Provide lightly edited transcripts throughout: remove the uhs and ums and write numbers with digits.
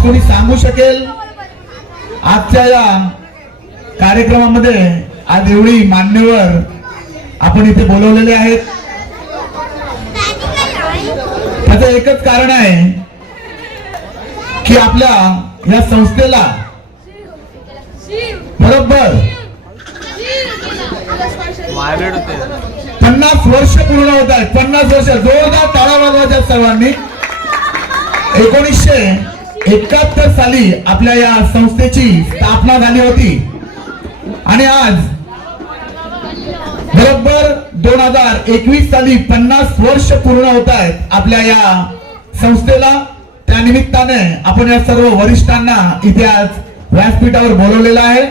आज कोणी सांगू शकेल आजच्या या कार्यक्रमामध्ये आज एवढी मान्यवर आपण इथे बोलवलेले आहेत? त्याचं एकच कारण आहे की आपल्या या संस्थेला बरोबर 50 वर्ष पूर्ण होत आहेत. 50 वर्ष. जोरदार टाळ्या वाजवायच्या सर्वांनी. 1971 साली आपल्या या संस्थेची स्थापना झाली होती आणि आज बरोबर 2021 साली 50 वर्ष पूर्ण होत आहेत आपल्या या संस्थेला. त्या निमित्ताने आपण या सर्व वरिष्ठांना इथे आज व्यासपीठावर बोलवलेलं आहे.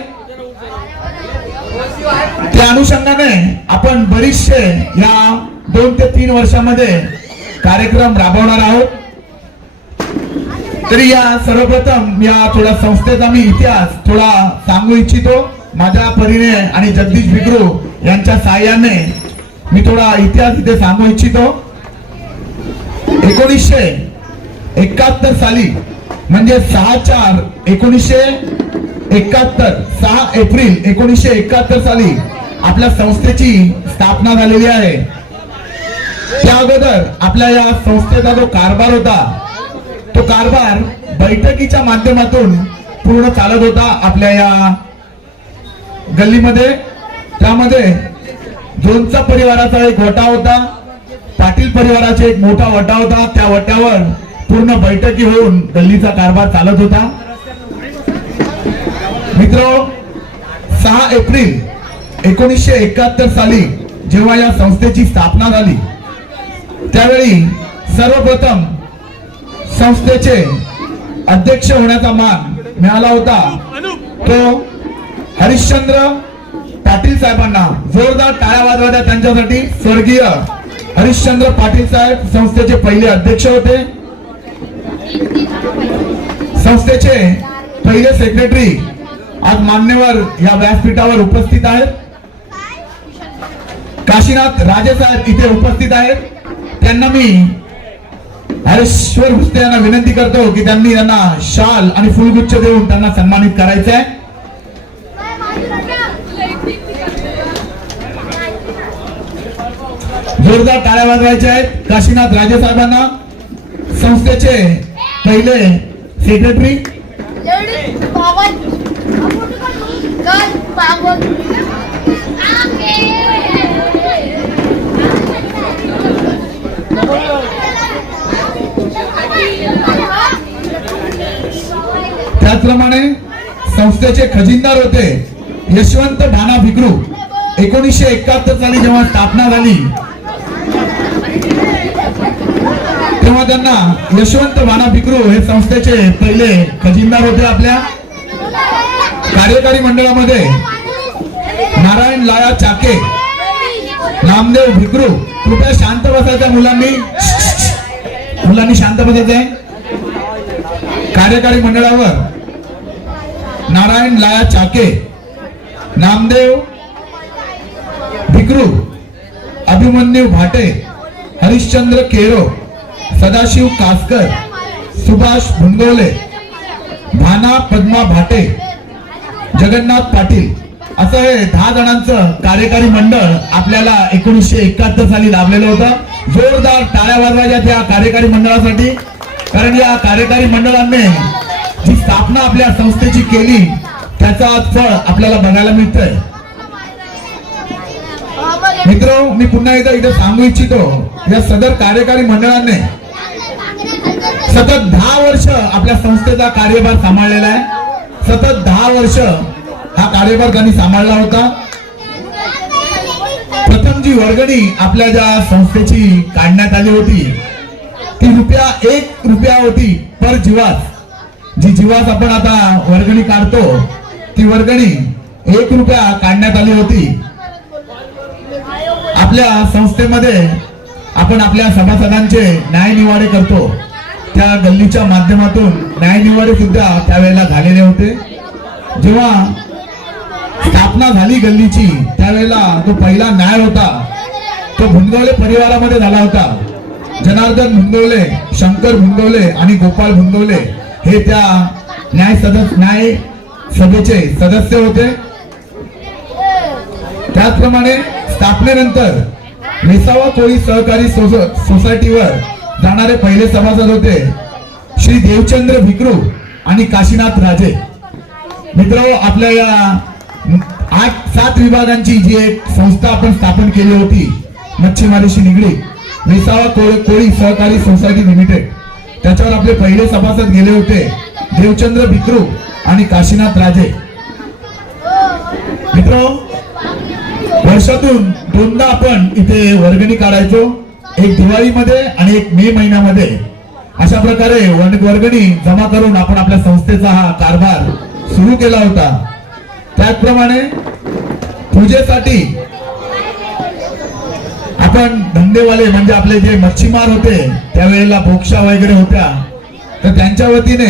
त्या अनुषंगाने आपण बरीचसे या 2 ते 3 वर्षामध्ये कार्यक्रम राबवणार आहोत. तरी या सर्वप्रथम या थोडा संस्थेचा मी इतिहास थोडा सांगू इच्छितो माझ्या परीने आणि जगदीश भिकरू यांच्या साहाय्याने मी थोडा इतिहास इथे सांगू इच्छितो. 1971 साली म्हणजे 6/4/1971 6 एप्रिल 1971 साली आपल्या संस्थेची स्थापना झालेली आहे. त्या अगोदर आपल्या या संस्थेचा जो कारभार होता तो कारभार बैठकीच्या माध्यमातून पूर्ण चालत होता आपल्या या गल्लीमध्ये. त्यामध्ये जोनचा परिवाराचा एक वटा होता, पाटील परिवाराचा एक मोठा वटा होता. त्या वट्यावर पूर्ण बैठकी होऊन गल्लीचा कारभार चालत होता. मित्रो, 6 एप्रिल 1971 साली जेव्हा या संस्थेची स्थापना झाली त्यावेळी सर्वप्रथम संस्थेचे अध्यक्ष होण्याचा मान मिळाला होता तो हरिश्चंद्र पाटील साहेबांना. जोरदार टाळ्या वाजवायच्या त्यांच्यासाठी. स्वर्गीय हरिश्चंद्र पाटील साहेब संस्थेचे पहिले अध्यक्ष होते. संस्थेचे पहिले सेक्रेटरी आज मान्यवर या व्यासपीठावर उपस्थित आहेत. काशीनाथ राजे साहेब इथे उपस्थित आहेत. त्यांना मी हरेश्वर भुस्ते यांना विनंती करतो की त्यांनी त्यांना शाल आणि फुलगुच्छ देऊन त्यांना सन्मानित करायचे आहे. जोरदार टाळ्या वाजवायच्या आहेत काशीनाथ राजे साहेबांना. संस्थेचे पहिले सेक्रेटरी त्याचप्रमाणे संस्थेचे खजिनदार होते यशवंत भाना भिकरू. 1971 साली जेव्हा स्थापना झाली तेव्हा त्यांना यशवंत भाना भिकरू हे संस्थेचे पहिले खजिनदार होते. आपल्या कार्यकारी मंडळामध्ये नारायण लाया चाके, नामदेव भिकरू. कृपया शांत बसायच्या मुलांनी शांत बसायचे. कार्यकारी मंडळावर नारायण लाया चाके, नामदेव भिकरू, अभिमन्यू भाटे, हरिश्चंद्र केरो, सदाशिव कासकर, सुभाष भुंगवले, भाना पद्मा भाटे, जगन्नाथ पाटील असं हे 10 जणांचं कार्यकारी मंडळ आपल्याला 1971 साली लाभलेलं होतं. जोरदार टाळ्या वाजवायच्या त्या कार्यकारी मंडळासाठी. कारण या कार्यकारी मंडळाने जी स्थापना आपल्या संस्थेची केली त्याचा आज फळ आपल्याला बघायला मिळतंय. मित्र, मी पुन्हा एकदा इथे सांगू इच्छितो या सदर कार्यकारी मंडळाने सतत 10 वर्ष आपल्या संस्थेचा कार्यभार सांभाळलेला आहे. सतत 10 वर्ष हा कार्यभार त्यांनी सांभाळला होता. प्रथम जी वर्गणी आपल्या ज्या संस्थेची काढण्यात आली होती ती ₹1 होती पर जीवास. जी जीवास आपण आता वर्गणी काढतो ती वर्गणी ₹1 काढण्यात आली होती. आपल्या संस्थेमध्ये आपण आपल्या सभासदांचे न्याय निवाडे करतो. त्या गल्लीच्या माध्यमातून न्याय निवाडे सुद्धा त्यावेळेला झालेले होते. जेव्हा स्थापना झाली गल्लीची त्यावेळेला जो पहिला न्याय होता तो भुंगवले परिवारामध्ये झाला होता. जनार्दन भुंगवले, शंकर भुंगवले आणि गोपाळ भुंगवले हे त्या न्याय सभेचे सदस्य होते. त्याचप्रमाणे स्थापनेनंतर विसावा कोळी सहकारी सोसायटीवर जाणारे पहिले सभासद होते श्री देवचंद्र भिकरू आणि काशीनाथ राजे. मित्र, आपल्या या 8-7 विभागांची जी एक संस्था आपण स्थापन केली होती मच्छीमारीशी निगडीत, विसावा कोळी सहकारी सोसायटी लिमिटेड, त्याच्यावर आपले पहिले सभासद गेले होते देवचंद्र भिकरू आणि काशीनाथ राजे. मित्र, वर्षातून 2दा आपण इथे वर्गणी काढायचो, एक दिवाळीमध्ये आणि एक मे महिन्यामध्ये. अशा प्रकारे वर्गणी जमा करून आपण आपल्या संस्थेचा हा कारभार सुरू केला होता. त्याचप्रमाणे पूजेसाठी आपण धंदेवाले म्हणजे आपले जे मच्छीमार होते त्यावेळेला बोक्षा वगैरे होत्या, तर त्यांच्या वतीने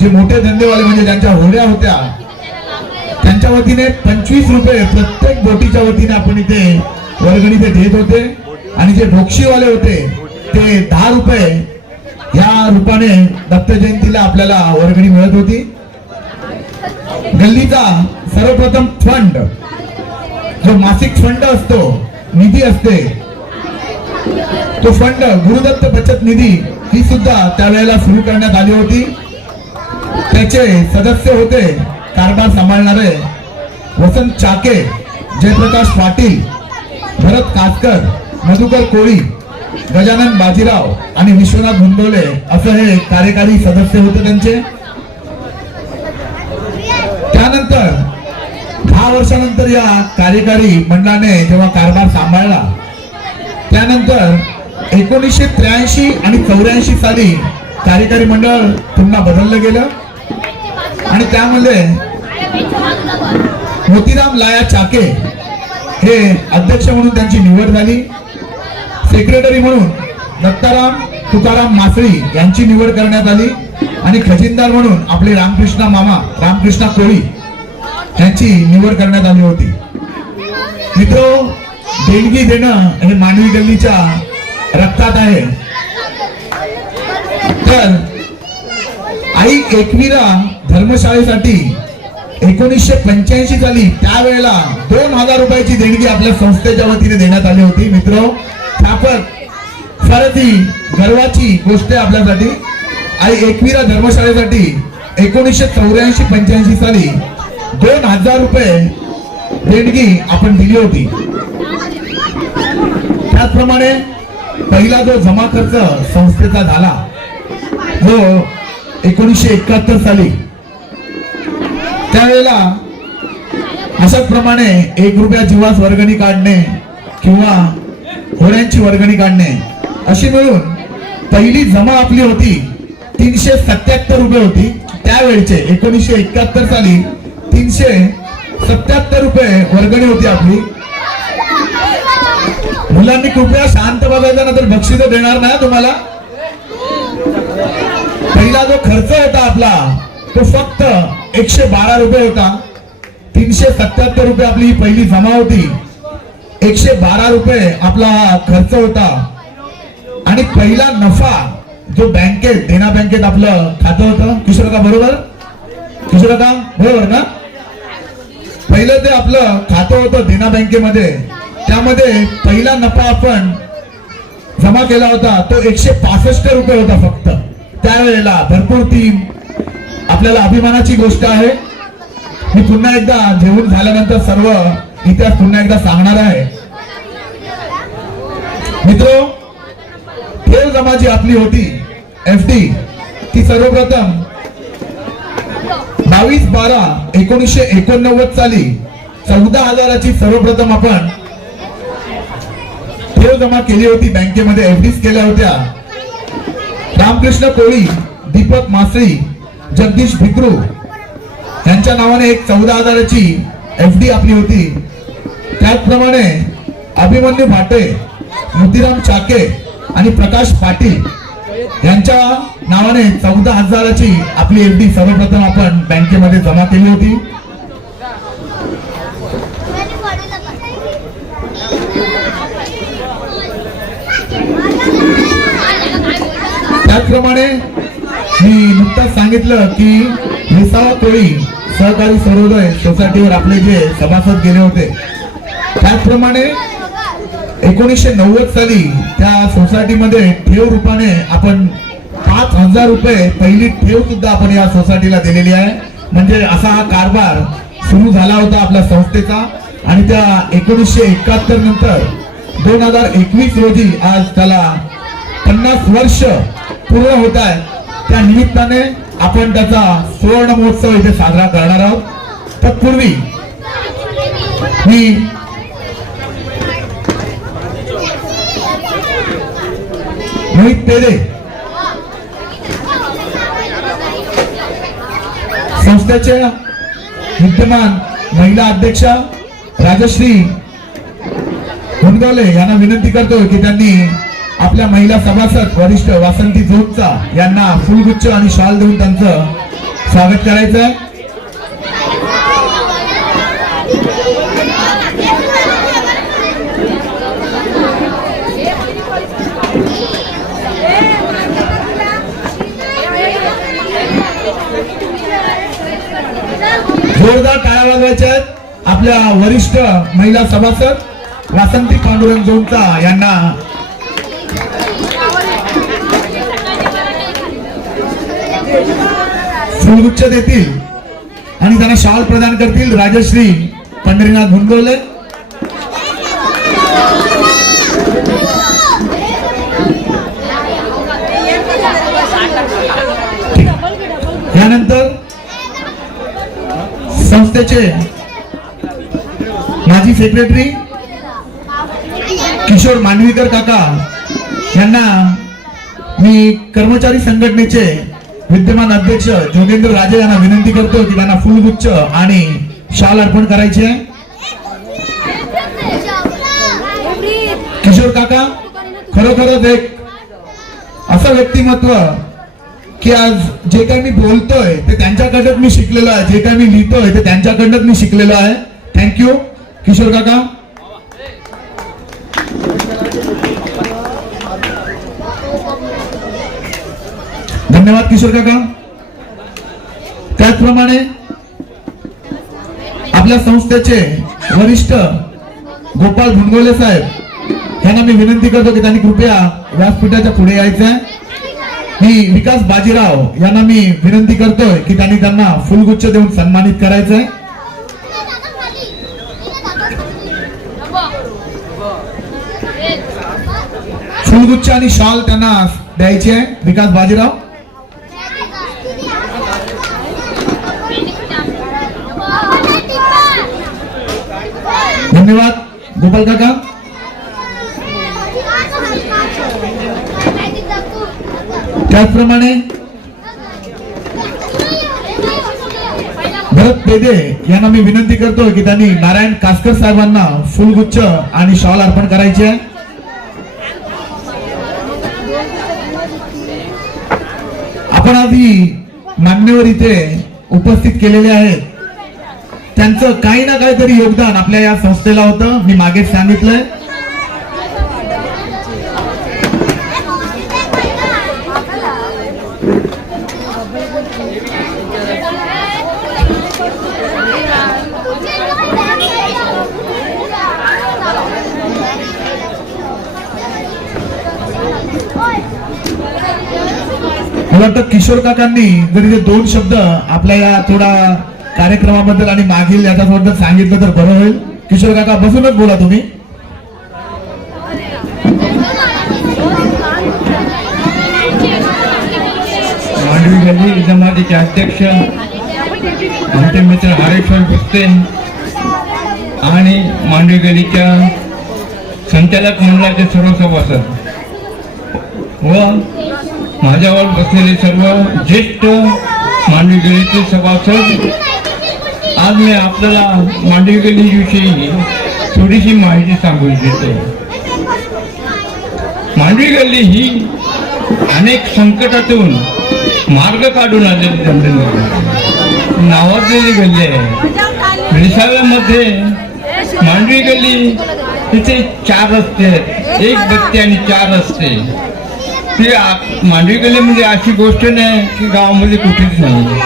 जे मोठे धंदेवाले म्हणजे ज्यांच्या होड्या होत्या त्यांच्या वतीने 25 रुपये प्रत्येक बोटीच्या वतीने आपण इथे वर्गणी ते देत होते. आणि जे बोक्षीवाले होते ते 10 रुपये या रूपाने दत्त जयंतीला आपल्याला वर्गणी मिळत होती. गल्लीचा सर्वप्रथम फंड, जो मासिक फंड असतो, निधी असते, तो फंड गुरुदत्त बचत निधी ही सुद्धा त्यावेळेला सुरू करण्यात आली होती. त्याचे सदस्य होते कारभार सांभाळणारे वसंत चाके, जयप्रकाश पाटील, भरत कासकर, मधुकर कोळी, गजानन बाजीराव आणि विश्वनाथ गुंडोले असं हे कार्यकारी सदस्य होते त्यांचे. त्यानंतर 10 वर्षानंतर या कार्यकारी मंडळाने जेव्हा कारभार सांभाळला, त्यानंतर 1983 आणि 84 साली कार्यकारी मंडळ पुन्हा बदललं गेलं आणि त्यामध्ये मोतीराम लाया चाके हे अध्यक्ष म्हणून त्यांची निवड झाली. सेक्रेटरी म्हणून दत्ताराम तुकाराम मासळी यांची निवड करण्यात आली आणि खजिनदार म्हणून आपले रामकृष्णा कोळी यांची निवड करण्यात आली होती. मित्रो, देणगी देणं हे मानवी गल्लीच्या रक्तात आहे. तर आई एकविरा धर्मशाळेसाठी 1985 साली त्यावेळेला 2000 रुपयाची देणगी आपल्या संस्थेच्या वतीने देण्यात आली होती. मित्र, फारच ही गर्वाची गोष्ट आहे आपल्यासाठी. आई एकविरा धर्मशाळेसाठी 1984-85 साली 2000 रुपये देणगी आपण दिली होती. त्याचप्रमाणे पहिला जो जमा खर्च संस्थेचा झाला जो 1971 साली, त्यावेळेला अशाच प्रमाणे 1 रुपया जीवास वर्गणी काढणे किंवा घोड्यांची वर्गणी काढणे अशी मिळून पहिली जमा आपली होती 377 रुपये होती. त्यावेळचे 1971 साली 377 रुपये वर्गणी होती आपली. मुलांनी कृपया शांत बघायचा, नंतर बक्षीस देणार नाही तुम्हाला. पहिला जो खर्च होता आपला तो फक्त 112 रुपये होता. 377 रुपये आपली पहिली जमा होती, 112 रुपये आपला खर्च होता. आणि पहिला नफा जो बँकेत, देना बँकेत आपलं खातं होतं, किशोर का बरोबर, किशोर का बरोबर ना, पहिलं ते आपलं खातं होतं देना बँकेमध्ये, त्यामध्ये पहिला नफा आपण जमा केला होता तो 165 रुपये होता फक्त त्यावेळेला. भरपूर ती आपल्याला अभिमानाची गोष्ट आहे. मी पुन्हा एकदा जेवून झाल्यानंतर सर्व इतिहास पुन्हा एकदा सांगणार आहे. मित्रो, ठेव जमा जी आपली होती FD, ती सर्वप्रथम 22/12/1989 साली 14,000ची सर्वप्रथम आपण ठेव जमा केली होती बँकेमध्ये. FDs केल्या होत्या. रामकृष्ण कोळी, दीपक मासळी, जगदीश भिकरू यांच्या नावाने एक 14,000ची FD आपली होती. त्याचप्रमाणे अभिमन्यू भाटे, मोतीराम चाके आणि प्रकाश पाटील यांच्या नावाने 14,000ची आपली FD सर्वप्रथम आपण बँकेमध्ये जमा केली होती. त्याचप्रमाणे मी नुकताच सांगितलं की विसावा कोळी सहकारी सर्वोदय सोसायटीवर आपले जे सभासद गेले होते, त्याचप्रमाणे 1990 साली त्या सोसायटीमध्ये ठेव रूपाने आपण 5,000 रुपये पहिली ठेव सुद्धा आपण या सोसायटीला दिलेली आहे. म्हणजे असा हा कारभार सुरू झाला होता आपल्या संस्थेचा. आणि त्या 1971 नंतर 2021 रोजी आज त्याला 50 वर्ष पूर्ण होत आहे. त्या निमित्ताने आपण त्याचा सुवर्ण महोत्सव इथे साजरा करणार आहोत. तत्पूर्वी मी मोहित पेरे संस्थेच्या विद्यमान महिला अध्यक्षा राजश्री हुंडगावले यांना विनंती करतो की त्यांनी आपल्या महिला सभासद वरिष्ठ वासंती जोगचा यांना फुलगुच्छ आणि शाल देऊन त्यांचं स्वागत करायचं आहे. जोरदार टाळ्या वाजवायच्या आहेत आपल्या वरिष्ठ महिला सभासद वासंती पांडुरंग जोगचा यांना फुलगुच्छ देतील आणि त्यांना शाल प्रदान करतील राजश्री पंढरीनाथ हुंडगावले. यानंतर संस्थेचे माजी सेक्रेटरी किशोर मांडवीकर काका यांना मी कर्मचारी संघटनेचे विद्यमान अध्यक्ष जोगेंद्र राजे यांना विनंती करतो की त्यांना फुलगुच्छ आणि शाल अर्पण करायचे आहे. किशोर काका खरोखरच एक असं व्यक्तिमत्व की आज जे काही मी बोलतोय ते त्यांच्याकडनंच मी शिकलेलो आहे, जे काही मी लिहितोय ते त्यांच्याकडनंच मी शिकलेलो आहे. थँक्यू किशोर काका. धन्यवाद किशोर काका. त्याचप्रमाणे आपल्या संस्थेचे वरिष्ठ गोपाळ भुंडगोले साहेब यांना मी विनंती करतो की त्यांनी कृपया व्यासपीठाच्या पुढे यायचं आहे. मी विकास बाजीराव यांना मी विनंती करतोय की त्यांना फुलगुच्छ देऊन सन्मानित करायचं आहे. फुलगुच्छ आणि शॉल त्यांना द्यायची आहे. विकास बाजीराव. धन्यवाद गोपाल काका. त्याचप्रमाणे भरत पेदे यांना मी विनंती करतो की त्यांनी नारायण कासकर साहेबांना फुलगुच्छ आणि शॉल अर्पण करायचे आहे. आपण आधी मान्यवर इथे उपस्थित केलेले आहेत, त्यांचं काही ना काहीतरी योगदान आपल्या या संस्थेला होतं. मी मागेच सांगितलंय. मला वाटतं किशोर काकांनी जरी ते 2 शब्द आपल्या या थोडा कार्यक्रमाबद्दल आणि मागील याच्याबद्दल सांगितलं तर बरं होईल. किशोर काका बसूनच बोला तुम्ही. मांडवी गल्ली जमातीचे अध्यक्ष आमचे मित्र हरेश्वर गुप्ते आणि मांडवी गल्लीच्या संचालक मंडळाचे सर्व सभासद व माझ्यावर बसलेले सर्व ज्येष्ठ मांडवी गल्लीचे सभासद, आज मी आपल्याला मांडवी गल्लीविषयी थोडीशी माहिती सांगू इच्छितो. मांडवी गल्ली ही अनेक संकटातून मार्ग काढून आलेली नावाजलेली गल्ली आहे. रिसाव्यामध्ये मांडवी गल्ली तिथे 4 रस्ते आहेत, 1 बत्ती आणि 4 रस्ते. ती मांडवी गल्ली म्हणजे अशी गोष्ट नाही की गावामध्ये कुठेच नाही.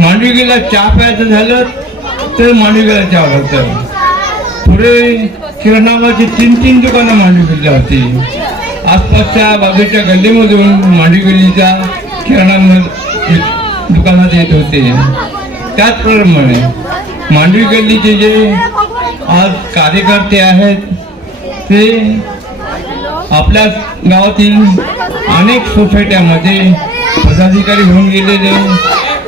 मांडवी गल्लीला चहा प्यायचं झालं तर मांडवी गल्लीला चहा होतं. पुढे किराणामाची 3 दुकानं मांडवी गल्लीला होती. आसपासच्या बाजूच्या गल्लीमधून मांडवी गल्लीच्या किराणा दुकानात येत होते. त्याचप्रमाणे मांडवी गल्लीचे जे आज कार्यकर्ते आहेत ते आपल्या गावातील अनेक सोसायट्यामध्ये पदाधिकारी होऊन गेलेले,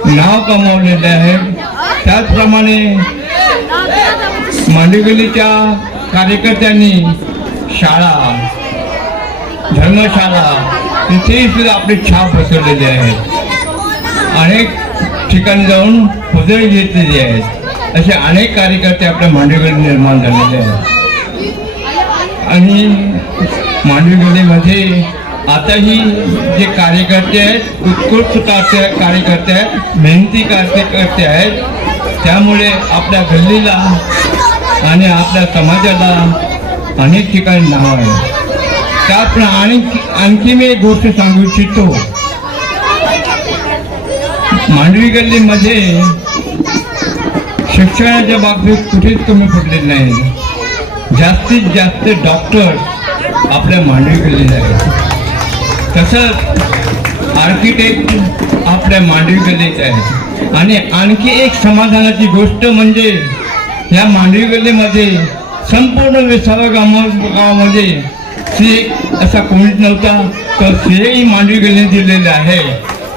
नाव कमावलेले आहेत. त्याचप्रमाणे मांडवी गल्लीच्या कार्यकर्त्यांनी शाळा, धर्मशाळा तिथेही सुद्धा आपली छाप बसवलेली आहे. अनेक ठिकाणी जाऊन पुजळे घेतलेली आहेत. असे अनेक कार्यकर्ते आपल्या मांडवी गल्ली निर्माण झालेले आहेत. आणि मांडवी गल्लीमध्ये आताही जे कार्यकर्ते आहेत उत्कृष्ट कार्यकर्ते आहेत, मेहनती कार्यकर्ते आहेत. त्यामुळे आपल्या गल्लीला आणि आपल्या समाजाला अनेक ठिकाणी नाव आहे. त्याप्रमाणे आणखी मी एक गोष्ट सांगू इच्छितो. मांडवी गल्लीमध्ये शिक्षणाच्या बाबतीत कुठेच कमी पडलेलं नाही. जास्तीत जास्त डॉक्टर आपल्या मांडवी गल्लीत आहेत. तसंच आर्किटेक्ट आपल्या मांडवी गल्लीत आहेत. आणि आणखी एक समाधानाची गोष्ट म्हणजे या मांडवी गल्लीमध्ये संपूर्ण 20व्या गावामध्ये सीए असा कोणीच नव्हता, तर सीएही मांडवी गल्लीत दिलेले आहे.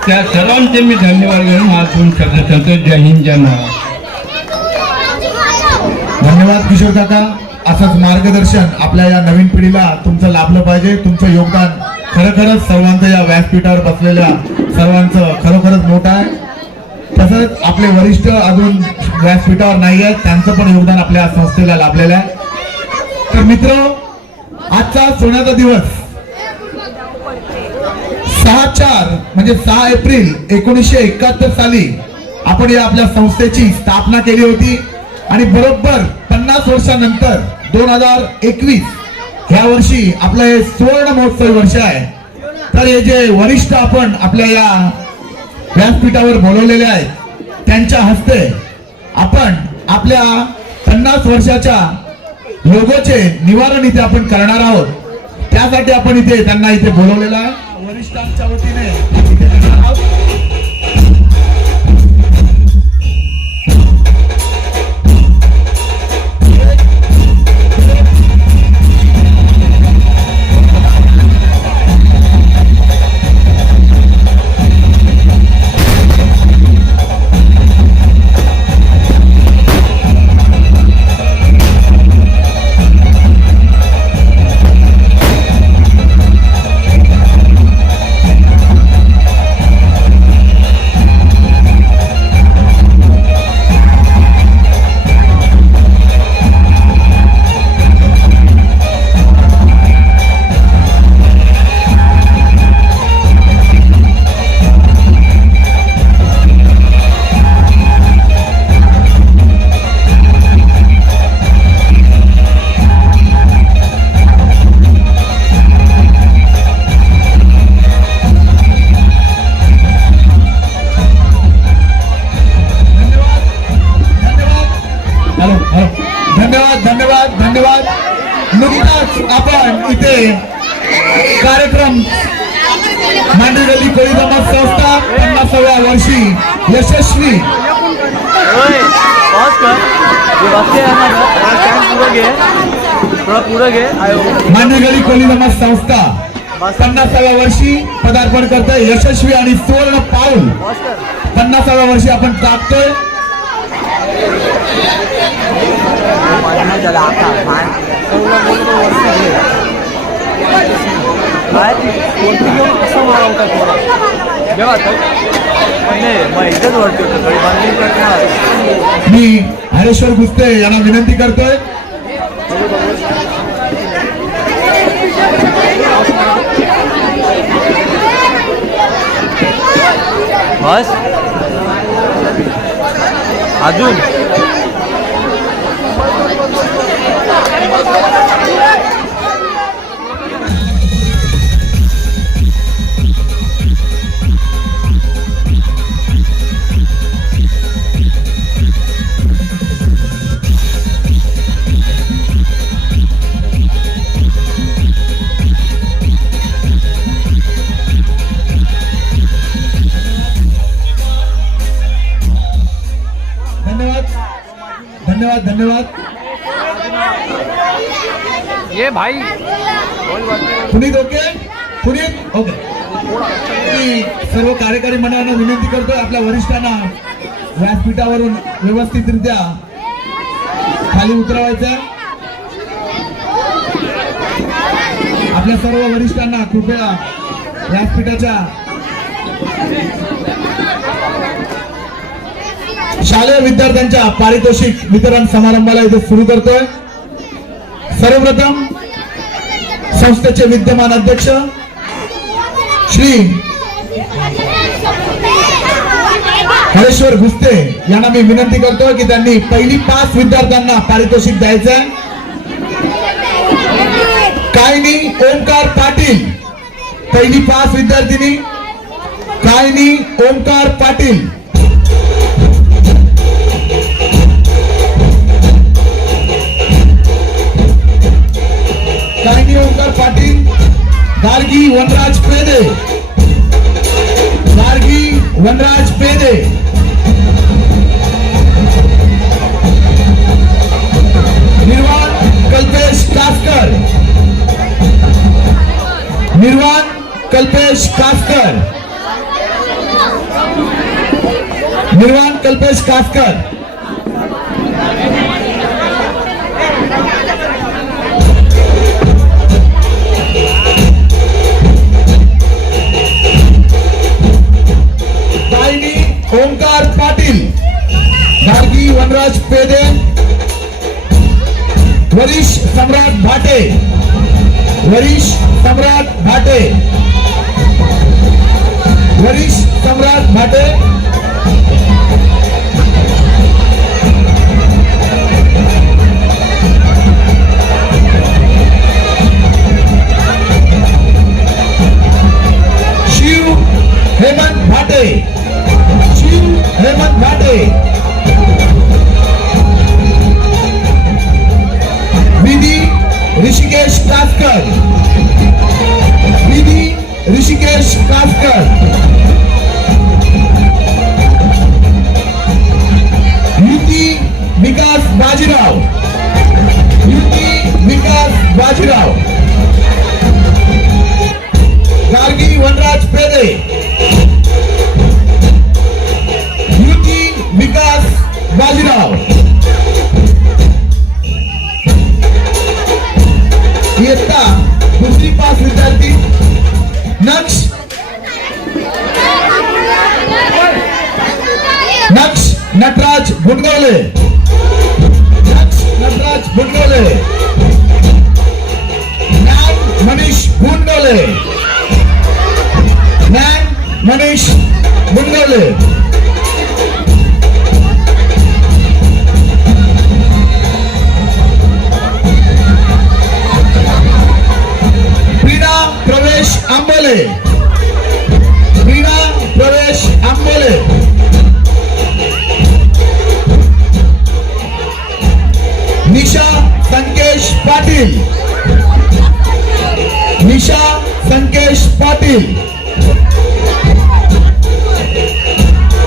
त्या सर्वांचे मी धन्यवाद घेऊन माझं 2 शब्द सांगतो. जय हिंद, जय महाराष्ट्र. धन्यवाद किशोर काका. असंच मार्गदर्शन आपल्या या नवीन पिढीला तुमचं लाभलं पाहिजे. तुमचं योगदान खरोखरच सर्वांचं या व्यासपीठावर बसलेल्या सर्वांचं खरोखरच मोठं आहे. तसंच आपले वरिष्ठ अजून व्यासपीठावर नाही आहेत, त्यांचं पण योगदान आपल्या संस्थेला लाभलेलं आहे. तर मित्र, आजचा सोन्याचा दिवस 6/4 म्हणजे 6 एप्रिल 1971 साली आपण या आपल्या संस्थेची स्थापना केली होती. आणि बरोबर 50 वर्षानंतर 2021 ह्या वर्षी आपलं हे सुवर्ण महोत्सवी वर्ष आहे. तर हे जे वरिष्ठ आपण आपल्या या व्यासपीठावर बोलवलेले आहेत त्यांच्या हस्ते आपण आपल्या 50 वर्षाच्या लोगोचे निवारण इथे आपण करणार आहोत. त्यासाठी आपण इथे त्यांना इथे बोलवलेलं आहे. वरिष्ठांच्या वतीने इथे करणार आहोत. धन्यवाद, धन्यवाद, धन्यवाद. नुकताच आपण इथे कार्यक्रम मांडवी गल्ली कोळी समाज संस्था 50व्या वर्षी यशस्वी मांडवी गल्ली कोळी समाज संस्था 50व्या वर्षी पदार्पण करतोय. यशस्वी आणि सुवर्ण पाऊल 50व्या वर्षी आपण टाकतोय. मी हरेश्वर गुस्ते यांना विनंती करतोय. बस अजून धन्यवाद धन्यवाद. ये भाई पुनीत ओके पुनीत ओके. मी सर्व कार्यकारी मंडळांना विनंती करतोय आपल्या वरिष्ठांना व्यासपीठावरून व्यवस्थितरित्या खाली उतरवायचं. आपल्या सर्व वरिष्ठांना कृपया व्यासपीठाच्या शालेय विद्यार्थ्यांच्या पारितोषिक वितरण समारंभाला इथे सुरू करतोय. सर्वप्रथम संस्थेचे विद्यमान अध्यक्ष श्री हरेश्वर घुस्ते यांना मी विनंती करतोय की त्यांनी पहिली 5 विद्यार्थ्यांना पारितोषिक द्यायचंय. कायनी ओमकार पाटील पहिली 5 विद्यार्थिनी कायनी ओमकार पाटील. कायनी ओमकार पाटील. गार्गी वनराज पेदे गार्गी वनराज पेदे. निर्वाण कल्पेश कासकर निर्वाण कल्पेश कासकर निर्वाण कल्पेश कासकर. कायनी ओमकार पाटील गार्गी वनराज पेदे. वरिश सम्राट भाटे वरिश सम्राट भाटे वरिश सम्राट भाटे. शिव हेमंत भाटे शिव हेमंत भाटे. विधी ऋषिकेश कासकर विधी ऋषिकेश कासकर. युती विकास बाजीराव युती विकास बाजीराव. गार्गी वनराज पेदे युती विकास बाजीराव. इयत्ता दुसरी 5 विद्यार्थी नक्ष नटराज भुटगवले नक्ष नटराज भुटगवले. ज्ञान मनीष भुटगवले ज्ञान मनीष भुटगवले. प्रीणा प्रवेश आंबोले प्रीणा प्रवेश आंबोले. निशा संकेश पाटील निशा संकेश पाटील.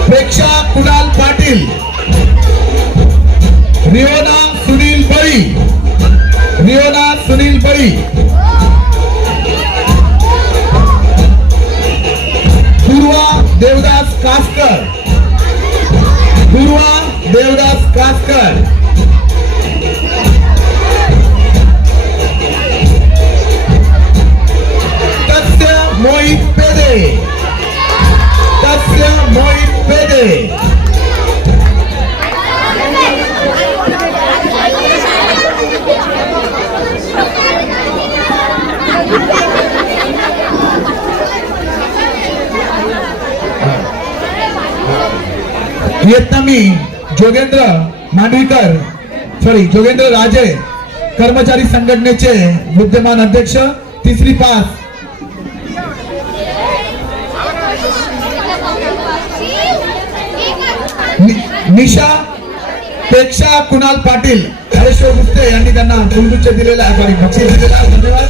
प्रेक्षा कुणाल पाटील रियोना सुनील बळी रियोना सुनील बळी. पूर्वा देवदास कासकर पूर्वा देवदास कासकर. तस्य मोहित पेदे तस्य मोहित पेदे. वियतनामी जोगेंद्र मांडवीकर जोगेंद्र राजे कर्मचारी संघटनेचे विद्यमान अध्यक्ष तिसरी 5. निशा पेक्षा कुणाल पाटील हरेश्वर गुप्ते यांनी त्यांना फुलगुच्छ दिलेला आहे बक्षीस दिलेला आहे. धन्यवाद.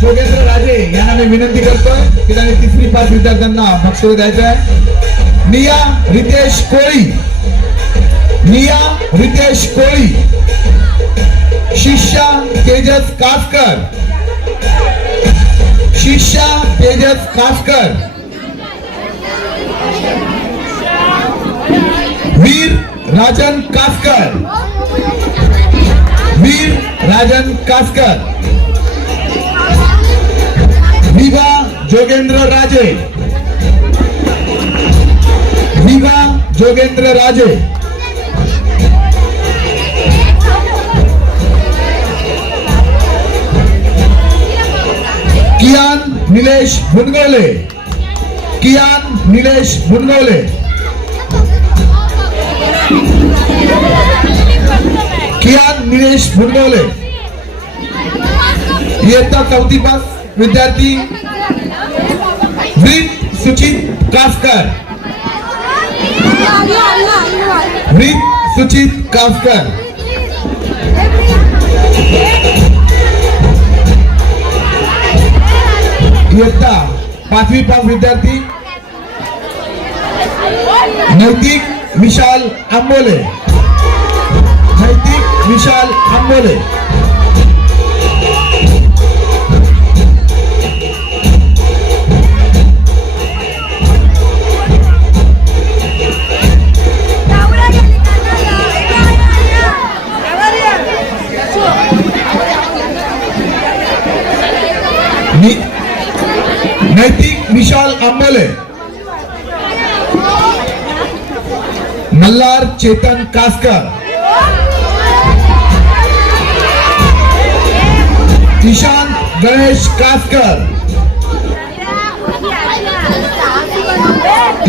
जोगेंद्र राजे यांना मी विनंती करतोय की त्यांनी तिसरी 5 विद्यार्थ्यांना बक्षीस द्यायचं आहे. निया रितेश कोळी निया रितेश कोळी, शिष्या तेजस कासकर, शिष्या तेजस कासकर, वीर राजन कासकर, वीर राजन कासकर, विभा जोगेंद्र राजे, विभा जोगेंद्र राजे, कियान निलेश भुनगवले, कियान निलेश भुनगवले, कियान निलेश भुनगवले. इयत्ता 4वी पास विद्यार्थी वृत सुचित कासकर, वृत सुचित कासकर. इयत्ता 5वी पास विद्यार्थी नैतिक विशाल आंबोले, नैतिक विशाल आंबोले. नैतिक विशाल आंबोले. मल्हार चेतन कासकर, ईशांत गणेश कासकर,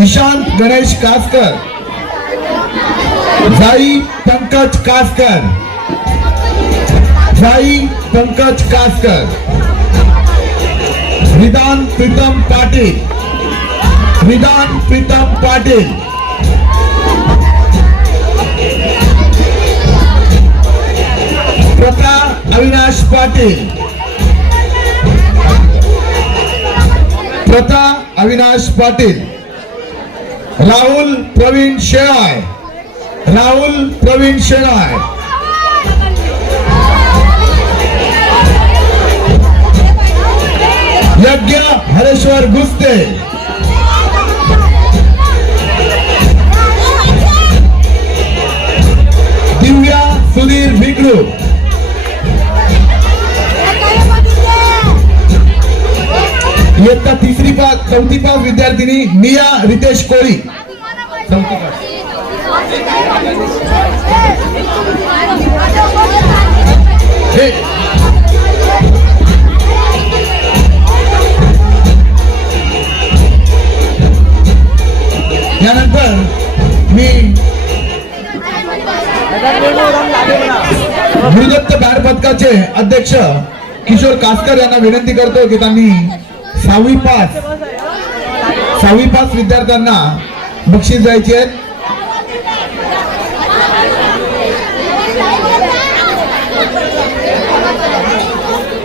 ईशांत गणेश कासकर, जाई पंकज कासकर, जाई पंकज कासकर, विधान प्रीतम पाटील, विधान प्रीतम पाटील. प्रथा अविनाश पाटील, प्रथा अविनाश पाटील. राहुल प्रवीण शेळाय, राहुल प्रवीण शेळाय. यज्ञ हरेश्वर गुस्ते, दिव्या सुधीर भिगडू. इयत्ता 3री पास 4थी पास विद्यार्थिनी निया रितेश कोळी, 4थी पास. यानंतर मी भूदत्त बॅड पथकाचे अध्यक्ष किशोर कासकर यांना विनंती करतो की त्यांनी 6वी पास विद्यार्थ्यांना बक्षीस द्यायची आहेत.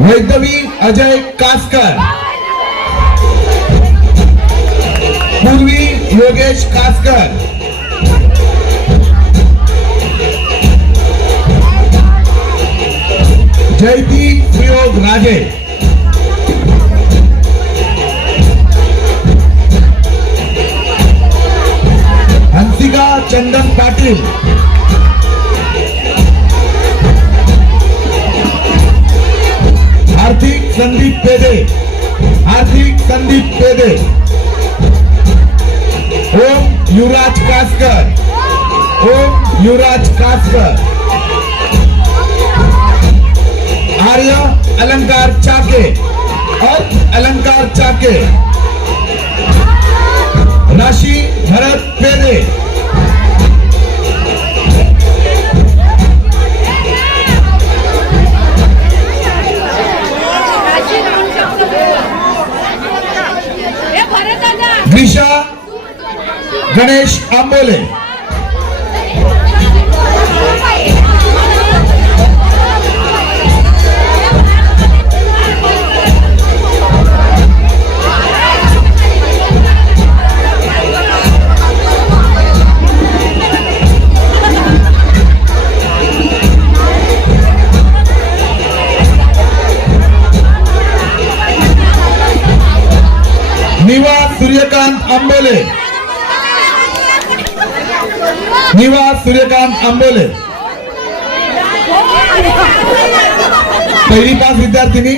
वैद्यवी अजय कासकर, पूर्वी योगेश कासकर, जयती प्रयोग राजे, हंसिका चंदन पाटील, आर्थिक संदीप पेदे, आर्थिक संदीप पेदे. ओम युवराज कासकर, ओम युवराज कासकर. आर्य अलंकार चाके और अलंकार चाके. राशि भरत पेदे, ग्रीशा गणेश आंबोले, निवास सूर्यकांत आंबोले, निवास सूर्यकांत आंबोले, पहिली पास विद्यार्थिनी.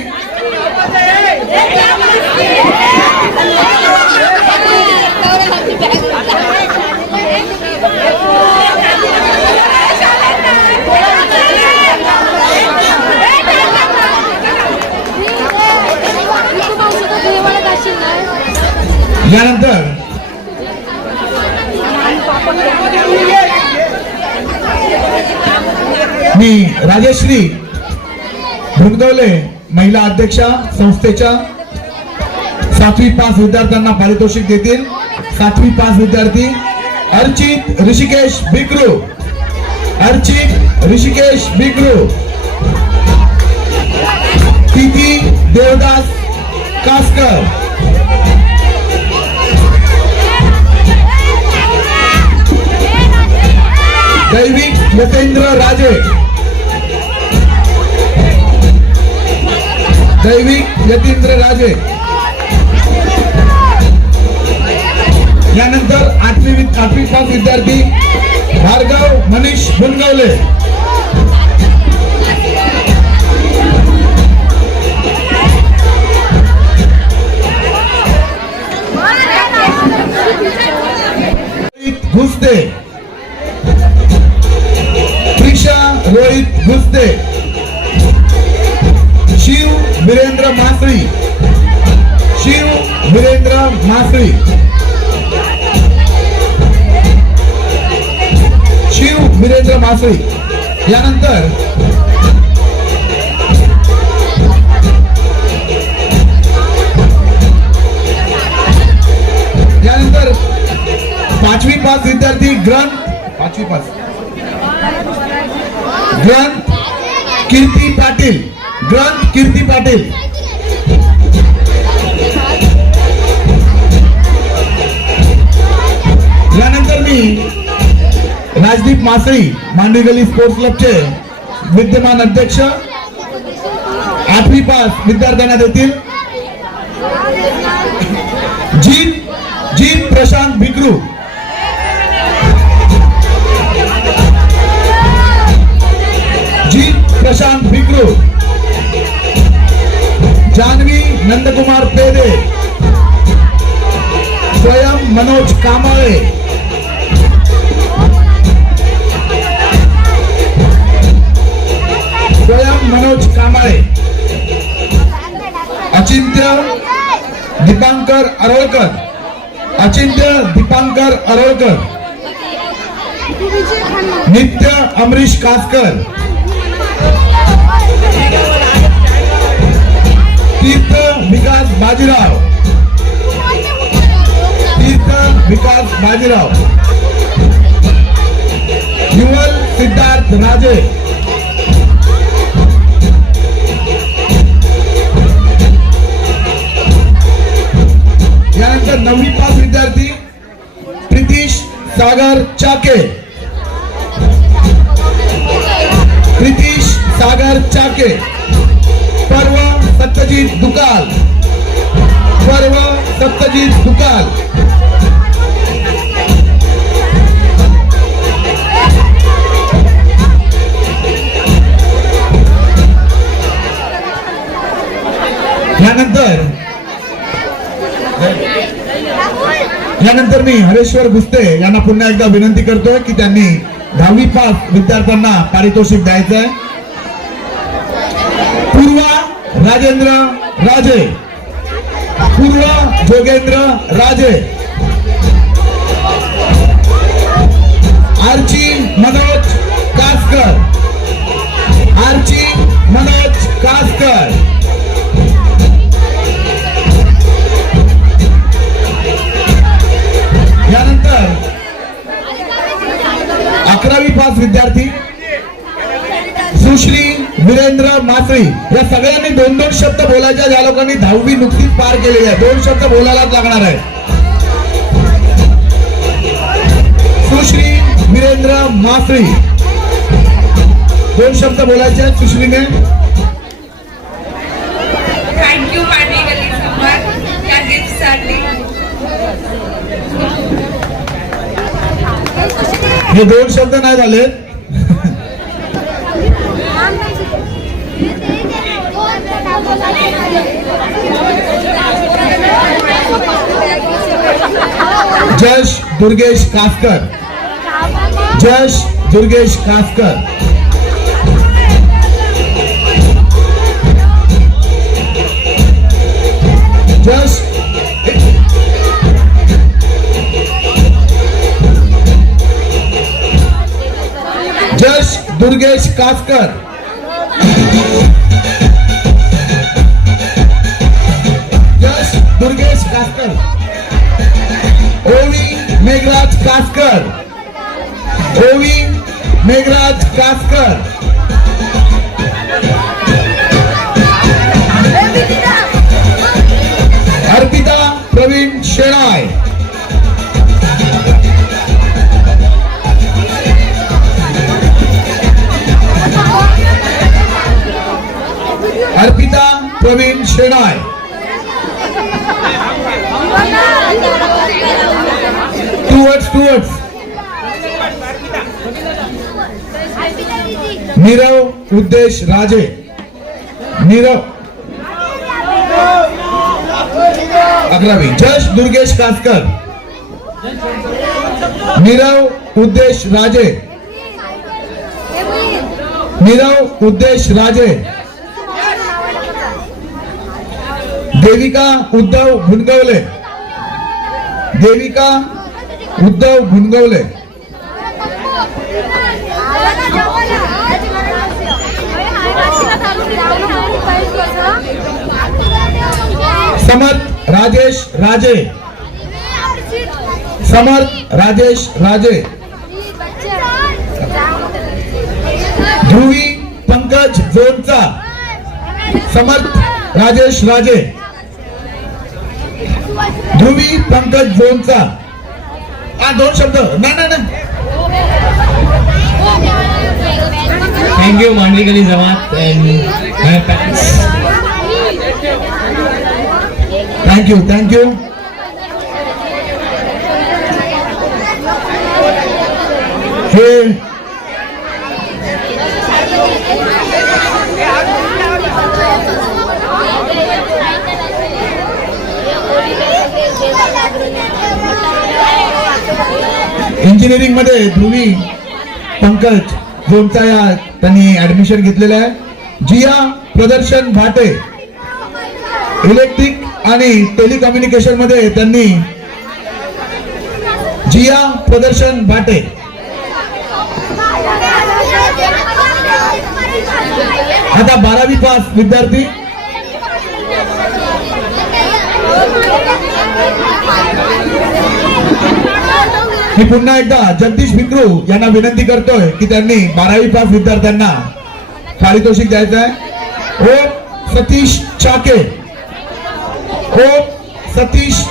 यानंतर मी राजेश्री भुनगवले महिला अध्यक्षा संस्थेच्या 7वी पास विद्यार्थ्यांना पारितोषिक देतील. 7वी पास विद्यार्थी अर्चित ऋषिकेश बिकरू, अर्चित ऋषिकेश बिकरू, तिथी देवदास कासकर, दैविक यतेंद्र राजे, दैविक यतींद्र राजे. यानंतर 8वी पास विद्यार्थी भार्गव मनीष भुनगवले, घुसते, प्रिशा रोहित घुसते, शिव वीरेंद्र मासळी, शिव वीरेंद्र मासळी, शिव वीरेंद्र मासळी. यानंतर यानंतर 5वी पास विद्यार्थी ग्रंथ, 5वी पास ग्रंथ कीर्ती पाटील, ग्रंथ कीर्ती पाटील. यानंतर मी राजदीप मासळी मांडवी गली स्पोर्ट्स क्लबचे विद्यमान अध्यक्ष 8वी पास विद्यार्थ्यांना देतील. जीत प्रशांत भिकरू, जीत प्रशांत भिकरू, जानवी नंदकुमार पेदे, स्वयं मनोज कामाळे, स्वयं मनोज कामाळे, अचिंत्य दीपांकर अरोळकर, अचिंत्य दीपांकर अरोळकर, नित्य अमरीश कासकर, तीर्थ विकास बाजीराव, तीर्थ विकास बाजीराव, युवल सिद्धार्थ राजे, यानंतर 9वी पास विद्यार्थी प्रितीश सागर चाके, प्रितीश सागर चाके, पर्व सत्यजित दुकाल, पर्व सत्यजित दुकाल. यानंतर मी हरेश्वर गुस्ते यांना पुन्हा एकदा विनंती करतोय की त्यांनी 10वी पास विद्यार्थ्यांना पारितोषिक द्यायचंय. पूर्वा राजेंद्र राजे, पूर्वा जोगेंद्र राजे, आर्ची मनोज कासकर, आर्ची मनोज कासकर. यानंतर 11वी पास विद्यार्थी सुश्री वीरेंद्र मासळी. या सगळ्यांनी 2-2 शब्द बोलायच्या, ज्या लोकांनी 10वी नुकतीच पार केलेली आहे 2 शब्द बोलायलाच लागणार आहे. सुश्री वीरेंद्र मासळी 2 शब्द बोलायचे आहेत सुश्रीने. थँक्यू मांडवी गली संभाग या गिफ्टसाठी. हे 2 शब्द नाही झाले. जश दुर्गेश कासकर. जश दुर्गेश कासकर. जश जश दुर्गेश कासकर. जश दुर्गेश कासकर. ओवी मेघराज कासकर. ओवी मेघराज कासकर. अर्पिता प्रवीण शेणाय. अर्पिता प्रवीण शेणाय. Two words. नीरव उद्देश राजे. नीरव 11वी. जश दुर्गेश कासकर. नीरव उद्देश राजे. नीरव उद्देश राजे. देविका उद्धव भुनगवले. देविका उद्धव भुनगवले. समर्थ राजेश राजे. समर्थ राजेश राजे. ध्रुवी पंकज जोनचा. समर्थ राजेश राजे. ध्रुवी पंकज जोनचा. 2 शब्द. नाही. Thank you, Mandikali Jamaat and my parents. Thank you. हे इंजिनिअरिंग मध्ये ध्रुवी पंकज जोनचा या त्यांनी ऍडमिशन घेतलेलं आहे. जिया प्रदर्शन भाटे इलेक्ट्रिक आणि टेलिकम्युनिकेशन मध्ये त्यांनी. जिया प्रदर्शन भाटे. आता 12वी पास विद्यार्थी. मी पुन्हा एकदा जगदीश भिक्रू यांना विनंती करतोय की त्यांनी 12वी पास विद्यार्थ्यांना पारितोषिक द्यायचं आहे. ओ सतीश चाके. ओ सतीश.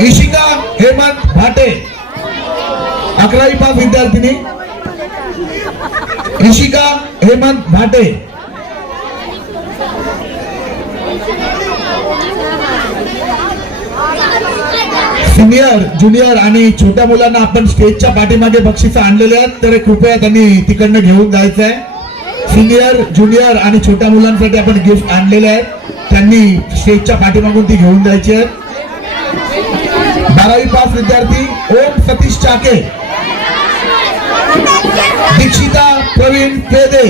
इशिका हेमंत भाटे 11वी पास विद्यार्थिनी. इशिका हेमंत भाटे. सिनियर ज्युनियर आणि छोट्या मुलांना आपण स्टेजच्या पाठीमागे बक्षीस आणलेले आहेत, तर कृपया त्यांनी तिकडनं घेऊन जायचं आहे. सिनियर ज्युनियर आणि छोट्या मुलांसाठी आपण गिफ्ट आणलेले आहेत, त्यांनी स्टेजच्या पाठीमागून ती घेऊन जायची आहे. 12वी पास विद्यार्थी ओम सतीश चाके. दीक्षिता प्रवीण पेदे.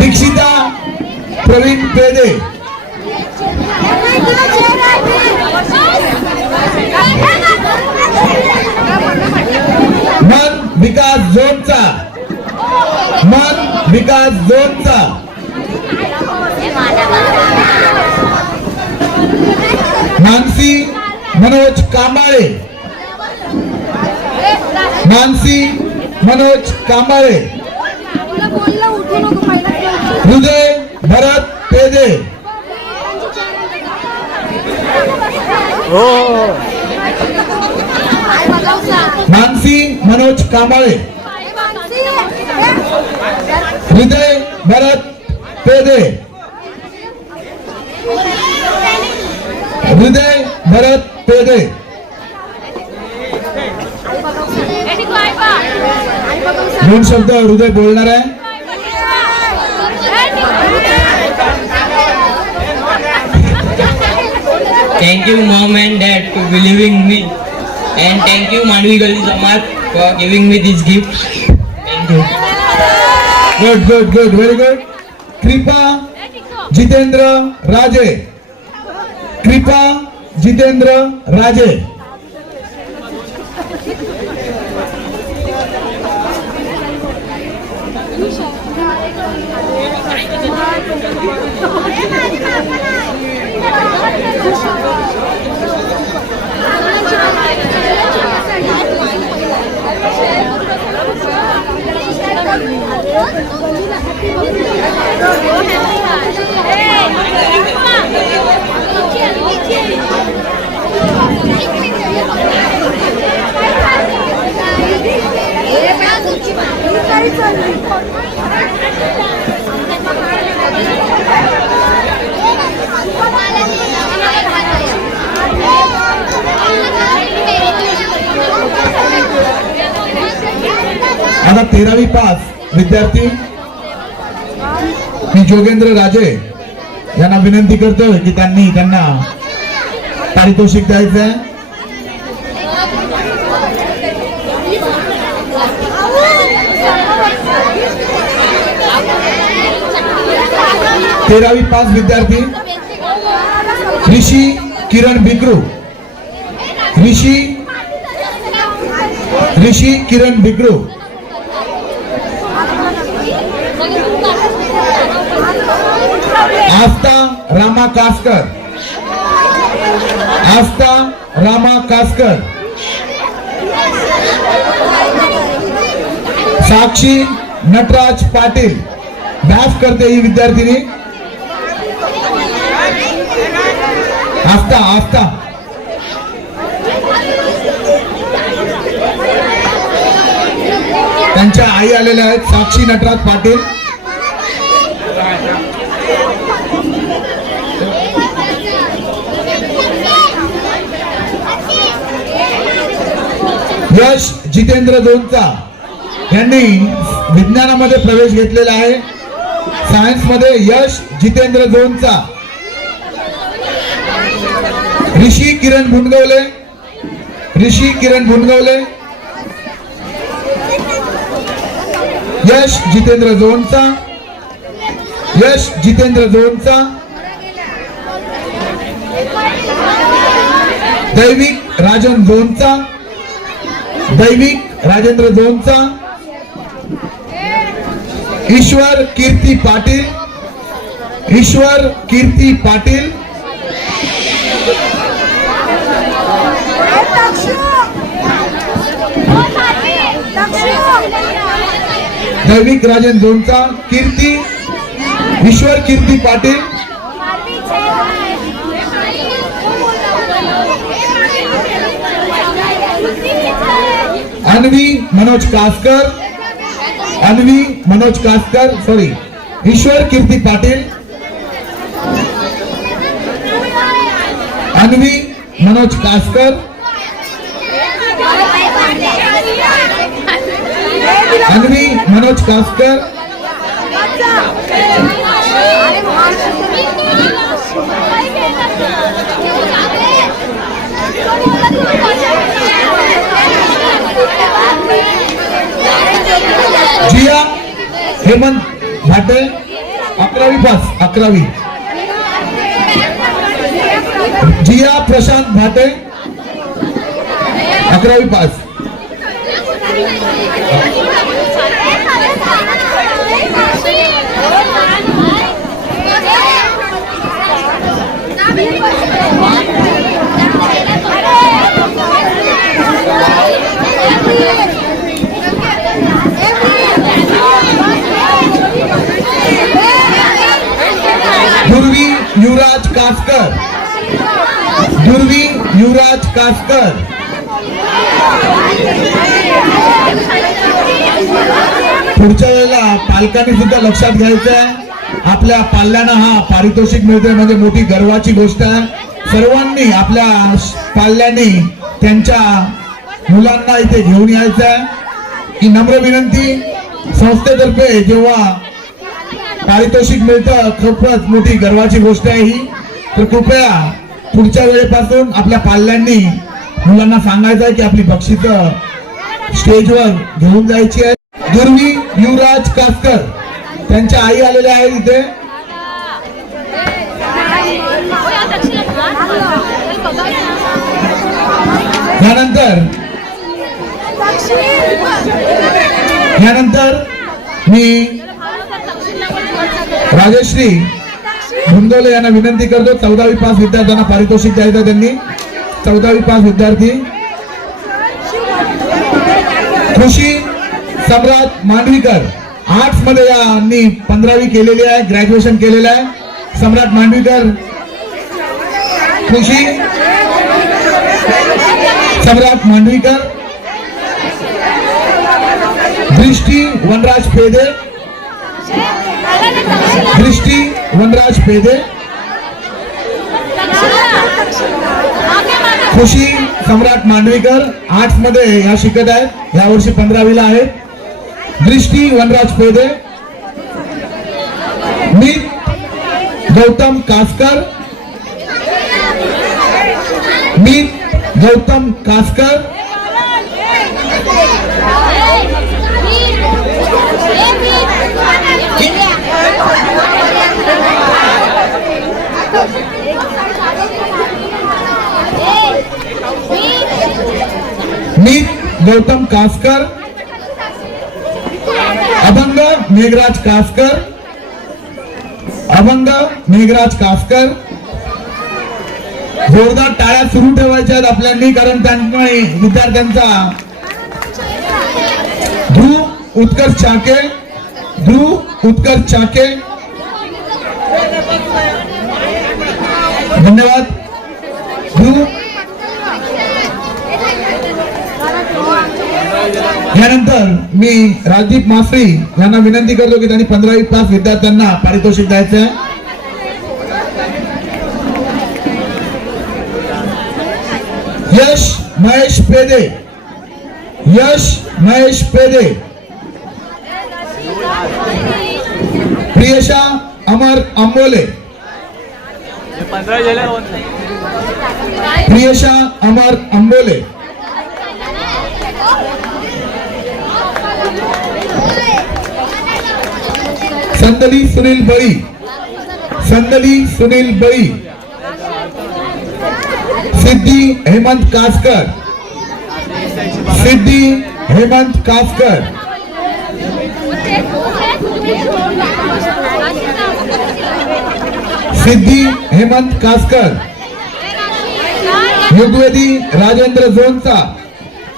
दीक्षिता प्रवीण पेदे. मन विकास जोनचा. मन विकास जोनचा मानसी मनोज कांबाळे, मानसी मनोज कांबाळे, हृदय भरत पेदे, हो मानसी मनोज कांबाळे, हृदय भरत पेदे, हृदय भरत पेदे. दोन शब्द हृदय बोलणार आहे. Thank you mom and dad to believing me, and thank you Mandvi Gali Samaj for giving me this gift. Thank you. Good good good very good. कृपा जितेंद्र राजे, कृपा जितेंद्र राजे. आता 13वी पास विद्यार्थी मी जोगेंद्र राजे यांना विनंती करतोय की त्यांना पारितोषिक द्यायचं आहे. तेरावी पास विद्यार्थी ऋषी किरण बिक्रू, ऋषी किरण बिक्रू, आस्था रामा कासकर, आस्था रामा कासकर, साक्षी नटराज पाटील. अभ्यास करते ही विद्यार्थिनी. आस्था आस्था त्यांच्या आई आलेल्या आहेत साक्षी नटराज पाटील. यश जितेंद्र दोनचा यांनी विज्ञानामध्ये प्रवेश घेतलेला आहे. सायन्स मध्ये यश जितेंद्र दोनचा. ऋषी किरण भुनगवले, ऋषी किरण भुनगवले, यश जितेंद्र जोनचा, यश जितेंद्र जोनचा. दैविक राजन जोनचा, दैविक राजेंद्र जोनचा. ईश्वर कीर्ती पाटील, ईश्वर कीर्ती पाटील. दैविक राजन जोनचा, कीर्ती, ईश्वर कीर्ती पाटील. अन्वी मनोज कासकर, अन्वी मनोज कासकर, सॉरी, ईश्वर कीर्ती पाटील. अन्वी मनोज कासकर, अन्वी मनोज कासकर. जिया हेमंत भाटे, 11वी पास, 11वी. जिया प्रशांत भाटे, 11वी पास. ध्रुवी युवराज कासकर, ध्रुवी युवराज कासकर, पुढच्या वेळेला पालकांनी सुद्धा लक्षात घ्यायचं आहे. आपल्या पाल्यांना हा पारितोषिक मिळते म्हणजे मोठी गर्वाची गोष्ट आहे. सर्वांनी आपल्या पाल्यांनी त्यांच्या मुलांना इथे घेऊन यायचं आहे. ही नम्र विनंती. संस्थेतर्फे जेव्हा पारितोषिक मिळतं खूपच मोठी गर्वाची गोष्ट आहे ही. तर कृपया पुढच्या वेळेपासून आपल्या पाल्यांनी मुलांना सांगायचं आहे की आपली बक्षिसं स्टेजवर घेऊन जायची आहे. ध्रुवी युवराज कासकर त्यांच्या आई आलेल्या आहेत इथे. यानंतर मी राजश्री भुंदोले यांना विनंती करतो. 14वी पास विद्यार्थ्यांना पारितोषिक द्यायचं. त्यांनी 14वी पास विद्यार्थी खुशी सम्राट मांडवीकर आर्ट्स मध्ये यांनी 15वी केलेली आहे, ग्रॅज्युएशन केलेलं आहे. सम्राट मांडवीकर, खुशी सम्राट मांडवीकर. दृष्टी वनराज पेदे, दृष्टी वनराज पेदे. खुशी सम्राट मांडवीकर आर्ट्स मध्ये या शिकत आहेत, यावर्षी 15वीला आहेत. दृष्टी वनराज पेदे. मीत गौतम कासकर, मीत गौतम कासकर. मीत गौतम कासकर. अभंग मेघराज कासकर, अभंग मेघराज कासकर. जोरदार टाळ्या सुरू ठेवायच्या आहेत आपल्यांनी, कारण त्यामुळे विद्यार्थ्यांचा ध्रुव उत्कर्ष चाके, ध्रुव उत्कर्ष चाके. धन्यवाद. ध्रुव. यानंतर मी राजदीप मासरी यांना विनंती करतो की त्यांनी 15वी पास विद्यार्थ्यांना पारितोषिक द्यायचं आहे. यश महेश पेदे, यश महेश पेदे. प्रियशा अमर अंबोले, प्रियशा अमर अंबोले. संदली सुनील बळी, संदली सुनील बळी. सिद्धी हेमंत कासकर, सिद्धी हेमंत कासकर. सिद्धी हेमंत कासकर. युगवेदी राजेंद्र जोनचा,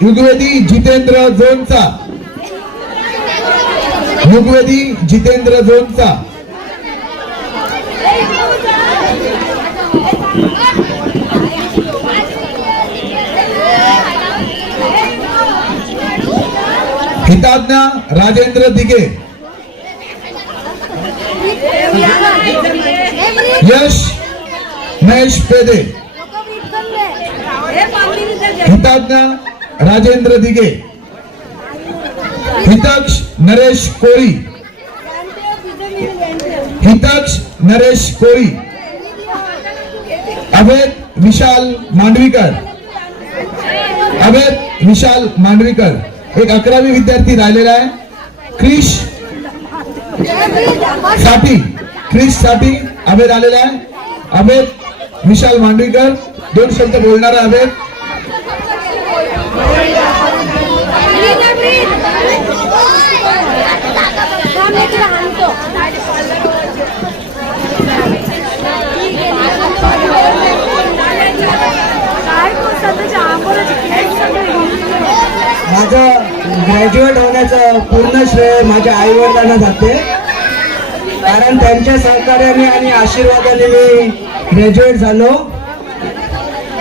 युगवेदी जितेंद्र जोनचा, युगवेदी जितेंद्र जोनचा. हिताज्ञा राजेंद्र दिगे. यश महेश पेदे. हिताज्ञा राजेंद्र दिगे. हितक्ष नरेश कोळी, हितक्ष नरेश कोळी. अभेद विशाल मांडवीकर, अभेद विशाल मांडवीकर. एक 11वी विद्यार्थी राहिलेला आहे. क्रिश साठी, क्रिश साठी अभेद आलेला आहे. अभेद विशाल मांडवीकर 2 शब्द बोलणारा अभेद. माझ्या ग्रॅज्युएट होण्याचं पूर्ण श्रेय माझ्या आई वडिलांना जाते, कारण त्यांच्या सहकार्याने आणि आशीर्वादाने मी ग्रॅज्युएट झालो.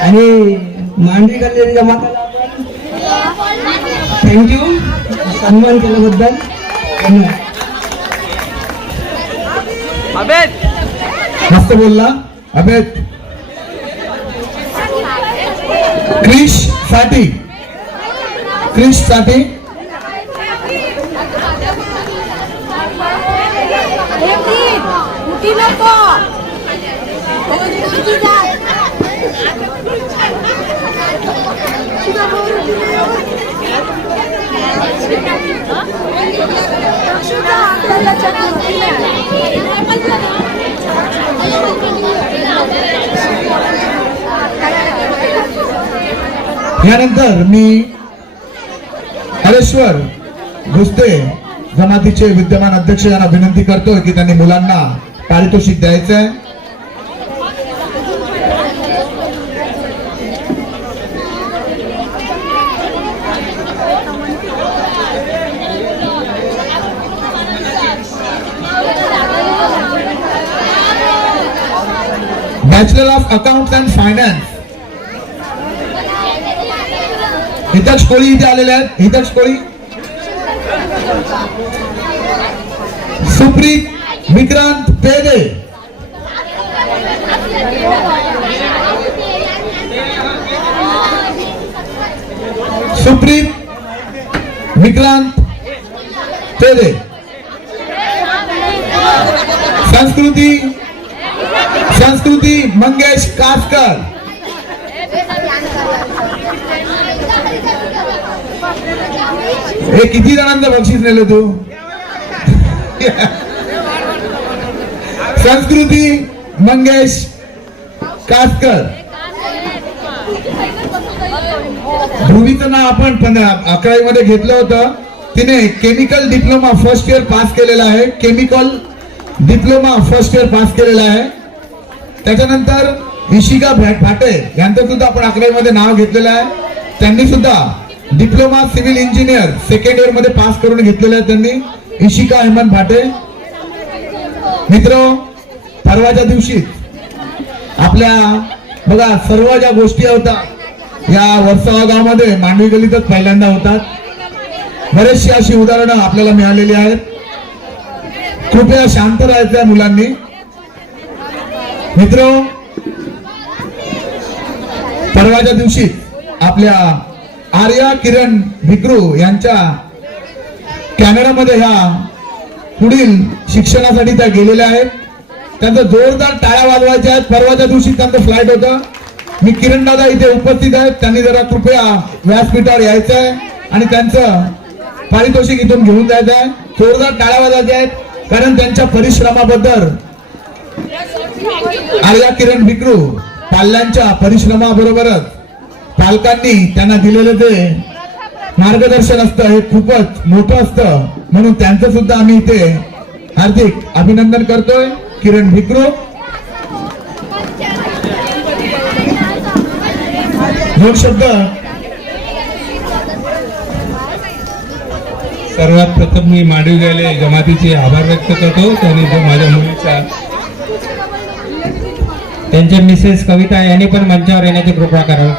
आणि मांडवी गल्ली जमाताला थँक्यू सन्मान केल्याबद्दल. धन्यवाद. मस्त बोलला अभेद. क्रिश साठी यानंतर मी हरेश्वर भुस्ते जमातीचे विद्यमान अध्यक्ष यांना विनंती करतोय की त्यांनी मुलांना पारितोषिक द्यायचंय. Bachelor of accounts and finance Hitaksh Koli इथे आलेले आहेत. हितक्ष कोळी, सुप्रीत विक्रांत पेदे, सुप्रीत विक्रांत पेदे. संस्कृती मंगेश कासकर. हे किती जणांचं बक्षीस नेलं तू? संस्कृती मंगेश कासकर. ध्रुवीचं नाव आपण 11वी मध्ये घेतलं होतं. तिने chemical diploma first year pass केलेला आहे. Chemical diploma first year pass केलेला आहे. त्याच्यानंतर इशिका भाटे यांचं सुद्धा आपण 11वी मध्ये नाव घेतलेलं आहे. त्यांनी सुद्धा diploma civil engineer second year मध्ये पास करून घेतलेलं आहे. त्यांनी इशिका हेमंत भाटे. मित्र, परवाच्या दिवशी आपल्या बघा सर्व ज्या गोष्टी होतात या वर्सोवा गावामध्ये मांडवी गल्लीतच पहिल्यांदा होतात. बरेचशी अशी उदाहरणं आपल्याला मिळालेली आहेत. कृपया शांत राहायचं आहे मुलांनी. मित्र, परवाच्या दिवशी आपल्या आर्या किरण भिक्रू यांच्या कॅनडामध्ये ह्या पुढील शिक्षणासाठी त्या गेलेल्या आहेत. त्यांचं जोरदार टाळ्या वाजवायच्या आहेत. परवाच्या दिवशी त्यांचं फ्लाईट होतं. मी किरण दादा इथे उपस्थित आहेत. त्यांनी जरा कृपया व्यासपीठावर यायचं आहे आणि त्यांचं पारितोषिक इथून घेऊन जायचं आहे. जोरदार टाळ्या वाजवायच्या आहेत, कारण त्यांच्या परिश्रमाबद्दल आर्या किरण भिक्रू पाल्यांच्या परिश्रमाबरोबरच पालकांनी त्यांना दिलेलं ते मार्गदर्शन असतं हे खूपच मोठं असतं. म्हणून त्यांचं सुद्धा आम्ही इथे हार्दिक अभिनंदन करतोय. किरण भिक्रू, दोन शब्द. सर्वात प्रथम मी मांडवी गल्ली जमातीचे आभार व्यक्त करतो. त्यांनी जो माझ्या मुलीचा त्यांचे मिसेस कविता यांनी पण मंचावर येण्याची कृपा करावी.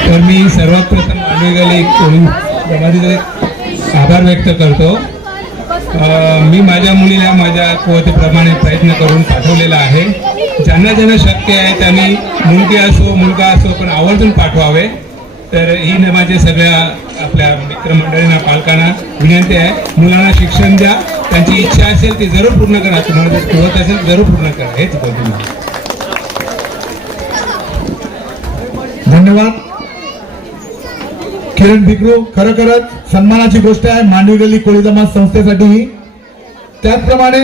तर मी सर्वात प्रथम मांडवी गल्ली जमातीचे आभार व्यक्त करतो. मी माझ्या मुलीला माझ्या कुवतीप्रमाणे प्रयत्न करून पाठवलेला आहे. ज्यांना ज्यांना शक्य आहे त्यांनी मुलगी असो मुलगा असो पण आवर्जून पाठवावे. तर ही माझ्या सगळ्या आपल्या मित्रमंडळींना पालकांना विनंती आहे, मुलांना शिक्षण द्या. त्यांची इच्छा असेल ती जरूर पूर्ण करा. तुम्हाला जर ठेवत असेल जरूर पूर्ण करा. हेच बोलतो मी. धन्यवाद किरण भिकरू. खरोखरच सन्मानाची गोष्ट आहे मांडवी गल्ली कोळी जमात संस्थेसाठी ही. त्याचप्रमाणे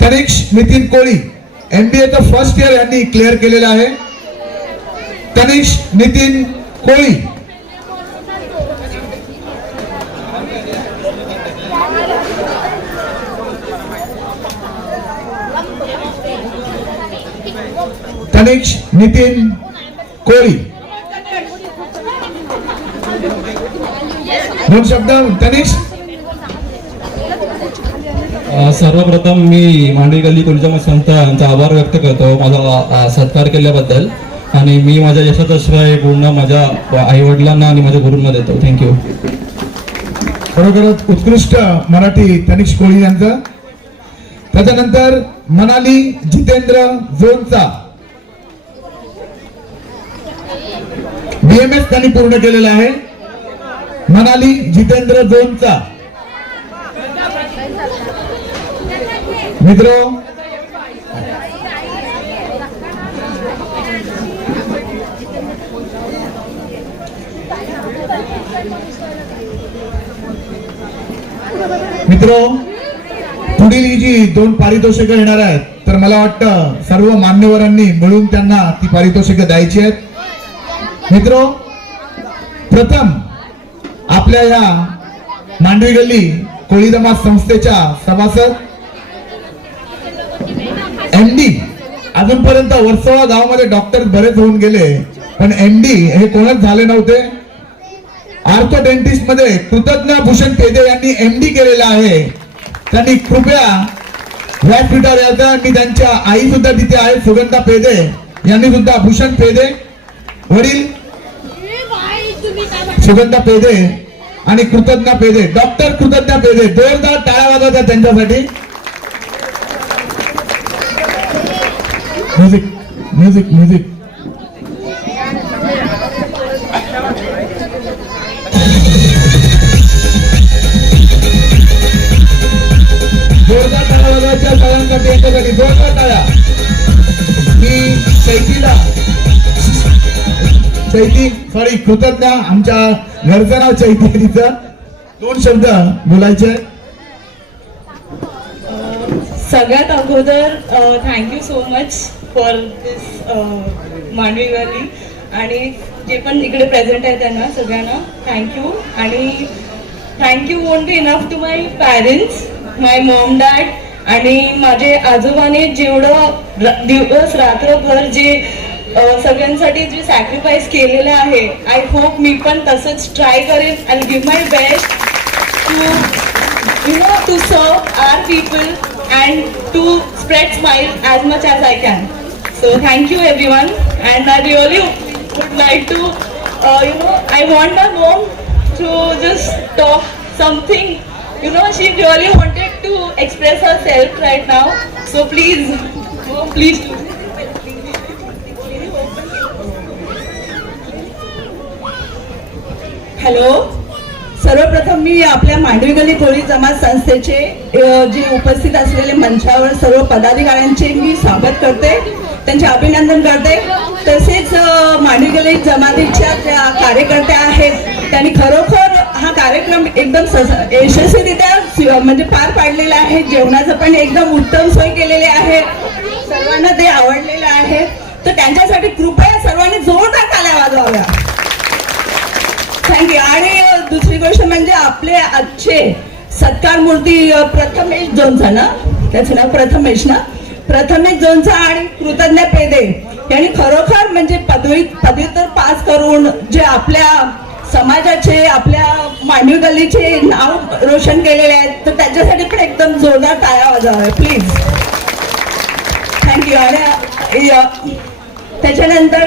तनिक्ष नितीन कोळी MBAचं फर्स्ट इयर यांनी क्लिअर केलेलं आहे. तनिक्ष नितीन कोळी. तनिक्ष नितीन कोळी. दोन शब्द तनिक्ष. सर्वप्रथम मी मांडवी गल्ली कोळी जमात संस्था यांचा आभार व्यक्त करतो माझा सत्कार केल्याबद्दल. आणि मी माझ्या यशाचं श्रेय पूर्ण माझ्या आई वडिलांना आणि माझ्या गुरूंना देतो. थँक्यू. खरोखरच उत्कृष्ट मराठी तनिक्ष कोळी यांचं. त्याच्यानंतर मनाली जितेंद्र जोनचा BMS त्यांनी पूर्ण केलेला आहे. मनाली जितेंद्र जोनचा. मित्र पुढील ही जी 2 पारितोषिकं येणार आहेत तर मला वाटतं सर्व मान्यवरांनी मिळून त्यांना ती पारितोषिकं द्यायची आहेत. मित्र प्रथम आपल्या या मांडवी गल्ली कोळी जमात संस्थेच्या सभासद MD. अजूनपर्यंत वर्सोवा गावामध्ये डॉक्टर बरेच होऊन गेले पण MD हे कोणच झाले नव्हते. आर्थो डेंटिस्ट मध्ये कृतज्ञ भूषण पेदे यांनी MD केलेला आहे. त्यांनी कृपया व्यासपीठावर यायचं. मी त्यांच्या आई सुद्धा तिथे आहे सुगंधा पेदे यांनी सुद्धा भूषण पेदे वडील सुगंधा पेदे आणि कृतज्ञ पेदे डॉक्टर कृतज्ञ पेदे. जोरदार टाळ्या वाजवत आहेत त्यांच्यासाठी. Music music music. जोरदार टाळ्या वाजवायच्या सगळ्यांसाठी यांच्यासाठी जोरदार टाळ्या. मी चैती सॉरी कृतज्ञ आमच्या घरचं नाव चैती आहे तिचं. 2 शब्द बोलायचे. सगळ्यात अगोदर थँक्यू सो मच फॉर दिस मांडवी गल्ली आणि जे पण इकडे प्रेझेंट आहे त्यांना सगळ्यांना थँक्यू. आणि thank you won't be enough to my parents, my mom dad आणि माझे आजोबाने जेवढं दिवस रात्रभर जे सगळ्यांसाठी जे सॅक्रिफाईस केलेलं आहे. आय होप मी पण तसंच ट्राय करेन and give my best to सर्व our people and to spread smile as much as I can. So thank you everyone, and I really would like to I want my mom to just talk something. She really wanted to express herself right now, so please mom, please. Hello. सर्वप्रथम मी आपल्या मांडवी गल्ली कोळी जमात संस्थेचे जे उपस्थित असलेले मंचावर सर्व पदाधिकाऱ्यांचे मी स्वागत करते, त्यांचे अभिनंदन करते. तसेच मांडवी गल्ली जमातीच्या ज्या कार्यकर्त्या आहेत त्यांनी खरोखर हा कार्यक्रम एकदम यशस्वीरित्या म्हणजे पार पाडलेला आहे. जेवणाचं पण एकदम उत्तम सोय केलेली आहे. सर्वांना ते आवडलेलं आहे. तर त्यांच्यासाठी कृपया सर्वांनी जोरदार टाळ्या वाजवाव्या. थँक्यू. आणि दुसरी गोष्ट म्हणजे आपले आजचे सत्कार मूर्ती प्रथमेश जोनचा ना, त्याचं नाव प्रथमेश जोनचा आणि कृतज्ञ पेदे यांनी खरोखर म्हणजे पदव्युत्तर पास करून जे आपल्या समाजाचे आपल्या मांडवी गल्लीचे नाव रोशन केलेले आहेत तर त्याच्यासाठी पण एकदम जोरदार टाळ्या वाजवाव्या प्लीज. थँक्यू. आणि त्याच्यानंतर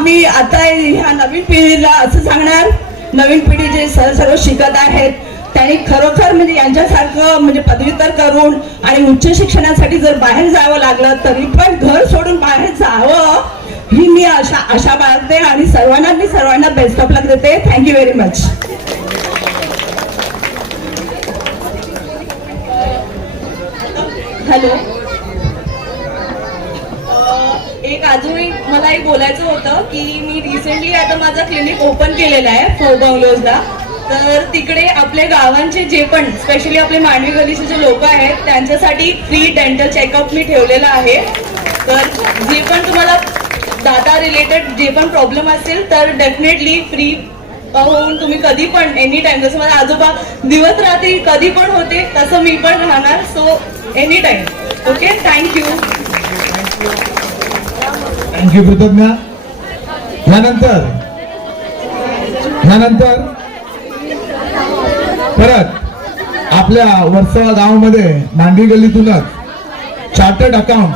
मी आता ह्या नवीन पिढीला असं सांगणार, नवीन पिढी जे सर्व शिकत आहेत त्यांनी खरोखर म्हणजे यांच्यासारखं म्हणजे पदव्युत्तर करून आणि उच्च शिक्षणासाठी जर बाहेर जावं लागलं तरी पण घर सोडून बाहेर जावं ही मी आशा बाळगते. आणि सर्वांना बेस्ट ऑफ लक देते. Thank you very much. हॅलो. एक अजून मला एक बोलायचं होतं की मी रिसेंटली आता माझं क्लिनिक ओपन केलेलं आहे फोर बंगलोजला. तर तिकडे आपल्या गावांचे जे पण स्पेशली आपले मांडवी गलीचे जे लोक आहेत त्यांच्यासाठी फ्री डेंटल चेकअप मी ठेवलेलं आहे. तर जे पण तुम्हाला दाता रिलेटेड जे पण प्रॉब्लेम असेल तर डेफिनेटली फ्री होऊन तुम्ही कधी पण एनी टाइम, जसं माझा आजोबा दिवस रात्री कधी पण होते तसं मी पण राहणार. So any time. Okay, thank you. Thank you कृतज्ञ. यानंतर परत आपल्या वर्सोवा गावामध्ये मांडवी गल्लीतूनच चार्टर्ड अकाउंट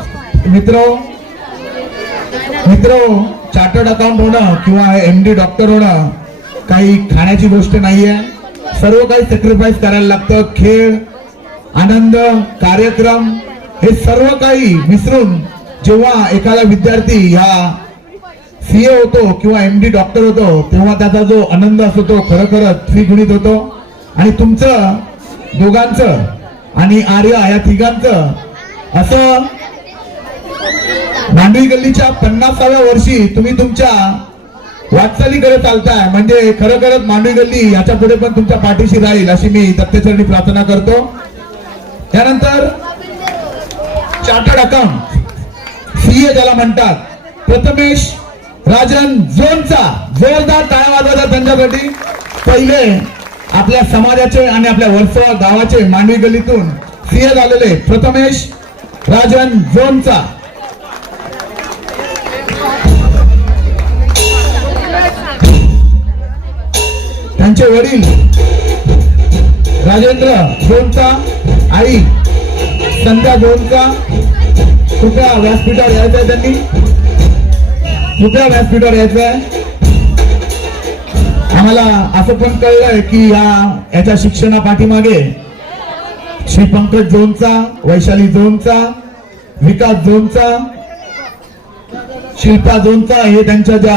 मित्र चार्टर्ड अकाउंट होणं किंवा MD डॉक्टर होणं काही खाण्याची गोष्ट नाहीये. सर्व काही सॅक्रिफाईस करायला लागतं. खेळ, आनंद, कार्यक्रम हे सर्व काही विसरून जेव्हा एखादा विद्यार्थी ह्या CA होतो किंवा MD डॉक्टर होतो तेव्हा त्याचा जो आनंद असतो तो खरोखरच द्विगुणित होतो. आणि तुमचं दोघांचं आणि आर्या या तिघांचं असं मांडवी गल्लीच्या 50व्या वर्षी तुम्ही तुमच्या वाटचालीकडे चालताय म्हणजे खरोखरच मांडवी गल्ली याच्या पुढे पण तुमच्या पाठीशी राहील अशी मी दत्तचरणी प्रार्थना करतो. त्यानंतर चार्टर्ड अकाउंट CA ज्याला म्हणतात प्रथमेश राजन झोनचा जोरदार टाळ्या वाजवतात त्यांच्यासाठी. पहिले आपल्या समाजाचे आणि आपल्या वर्सोवा गावाचे मांडवी गल्लीतून CA झालेले प्रथमेश राजन झोनचा. त्यांचे वडील राजेंद्र झोनचा, आई संध्या झोनचा. कुठल्या व्यासपीठावर यायचंय त्यांनी, कुठल्या व्यासपीठावर यायचंय. आम्हाला असं पण कळलंय की याच्या शिक्षणा पाठीमागे श्री पंकज झोनचा, वैशाली झोनचा, विकास झोनचा, शिल्पा झोनचा हे त्यांच्या ज्या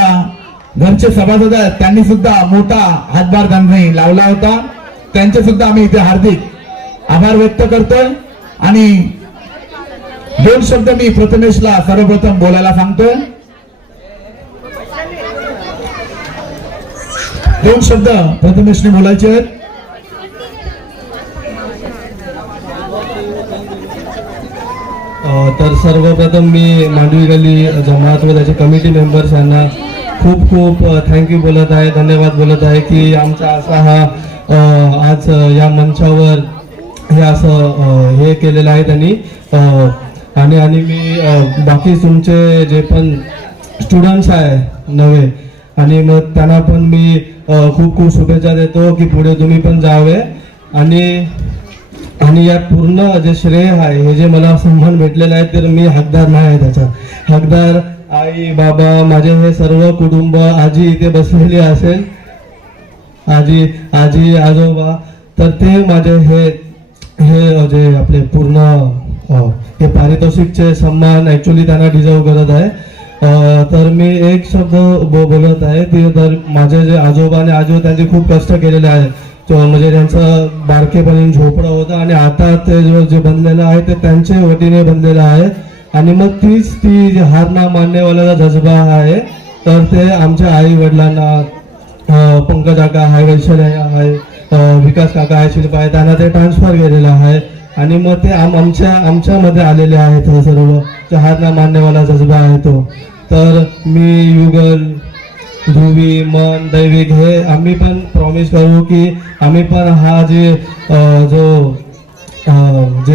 घरचे सभासद आहेत त्यांनी सुद्धा मोठा हातभार त्यांनी लावला होता. त्यांचे सुद्धा आम्ही इथे हार्दिक आभार व्यक्त करतोय. आणि 2 शब्द मी प्रथमेशला सर्वप्रथम बोलायला सांगतोय. 2 शब्द प्रथमेशने बोलायचे आहेत. तर सर्वप्रथम मी मांडवी गल्ली जमात व त्याचे कमिटी मेंबर्स यांना खूप खूप थँक्यू बोलत आहे, धन्यवाद बोलत आहे की आमचा असा हा आज या मंचावर हे असं हे केलेलं आहे त्यांनी. आणि मी बाकी तुमचे जे पण स्टुडंट्स आहे नवे आणि मग त्यांना पण मी खूप खूप शुभेच्छा देतो की पुढे तुम्ही पण जावे. आणि या पूर्ण जे श्रेय आहे हे जे मला सन्मान भेटलेला आहे तर मी हकदार नाही आहे त्याचा. हकदार आई बाबा माझे हे सर्व कुटुंब, आजी इथे बसलेली असेल, आजी आजोबा, तर ते माझे हे जे आपले पूर्ण हे पारितोषिकचे सन्मान ऍक्च्युली त्यांना डिझर्व करत आहे. तर मी एक शब्द बोलत आहे ते तर माझे जे आजोबा आणि आजोबा त्यांनी खूप कष्ट केलेले आहे. म्हणजे त्यांचं बारकेपणी झोपडं होतं आणि आता ते जे बनलेलं आहे ते त्यांच्या वतीने बनलेलं आहे. आणि मग ती हार ना मानण्यावाल्याचा जज्बा आहे. तर ते आमच्या आई वडिलांना पंकज काका आहे, वैशाली आहे, विकास काका आहे, शिल्पा आहे, त्यांना ते ट्रान्सफर केलेलं आहे. आणि मग ते आमच्यामध्ये आलेले आहेत हे सर्व हार ना मानण्यावाला जज्बा आहे तो. तर मी युगल, ध्रुवी, मन, दैविक हे आम्ही पण प्रॉमिस करू की आम्ही पण हा जे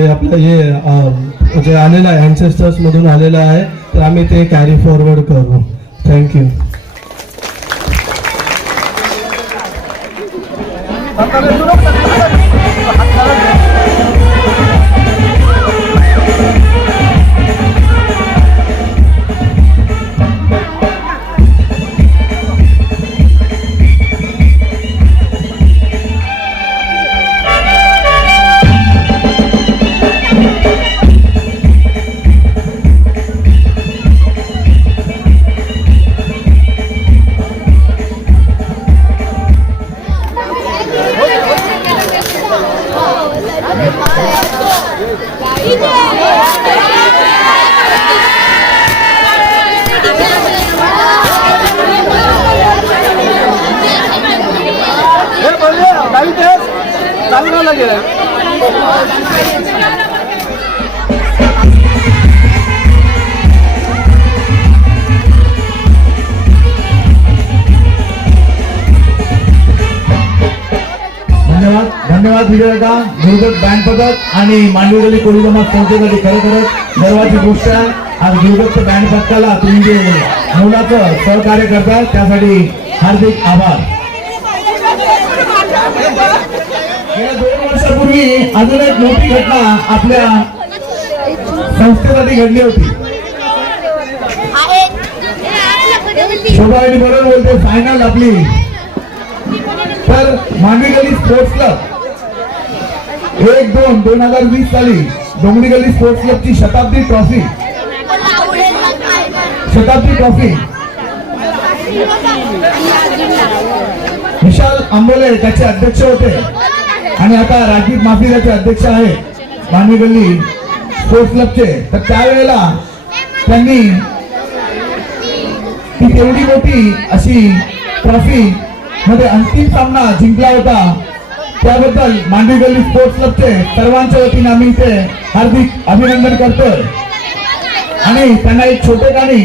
आपलं हे जे आलेलं आहे अँसेस्टर्स मधून आलेलं आहे तर आम्ही ते कॅरी फॉरवर्ड करू. थँक्यू. Yeah. धन्यवाद धन्यवाद विजयका गुरुदत्त बँड पथक आणि मांडवी गल्ली कोळी जमात संस्थेसाठी खरोखरच गर्वाची गोष्ट आहे. आज गुरुदत्त बँड पथकाला तुम्ही जे मोलाचं सहकार्य करता त्यासाठी हार्दिक आभार. गेल्या 2 वर्षापूर्वी अजून एक मोठी घटना आपल्या संस्थेसाठी घडली होती. शोभावली बरोबर बोलते फायनल आपली. तर मांडवी गल्ली स्पोर्ट्स क्लब 1-2-2020 साली डोंगरी गल्ली स्पोर्ट्स क्लबची शताब्दी ट्रॉफी विशाल आंबोले त्याचे अध्यक्ष होते आणि आता राजदीप माफी त्याचे अध्यक्ष आहेत मांडवी गल्ली स्पोर्ट्स क्लबचे. तर त्यावेळेला त्यांनी ती तेवढी मोठी अशी ट्रॉफी मध्ये अंतिम सामना जिंकला होता. त्याबद्दल मांडवी गल्ली स्पोर्ट्स क्लबचे सर्वांच्या वतीने आम्ही इथे हार्दिक अभिनंदन करतोय आणि त्यांना एक छोटेखानी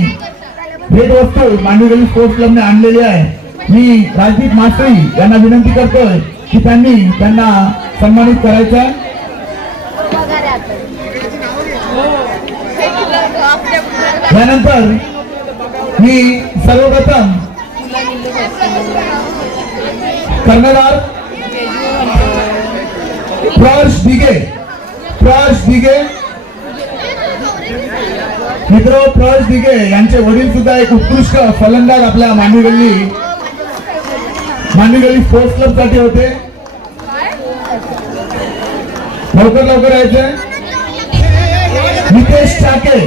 भेटवस्तू मांडवी गल्ली स्पोर्ट्स क्लबने आणलेली आहे. मी राजदीप मास्त्री यांना विनंती करतोय की त्यांना सन्मानित करायचं. यानंतर मी सर्वप्रथम कर्णधार प्रहर्ष दिघे मित्र प्रहर्ष दिघे यांचे वडील सुद्धा एक उत्कृष्ट फलंदाज आपल्या मांडवी गल्ली स्पोर्ट्स क्लब साठी होते. लवकर यायचे. नितेश चाके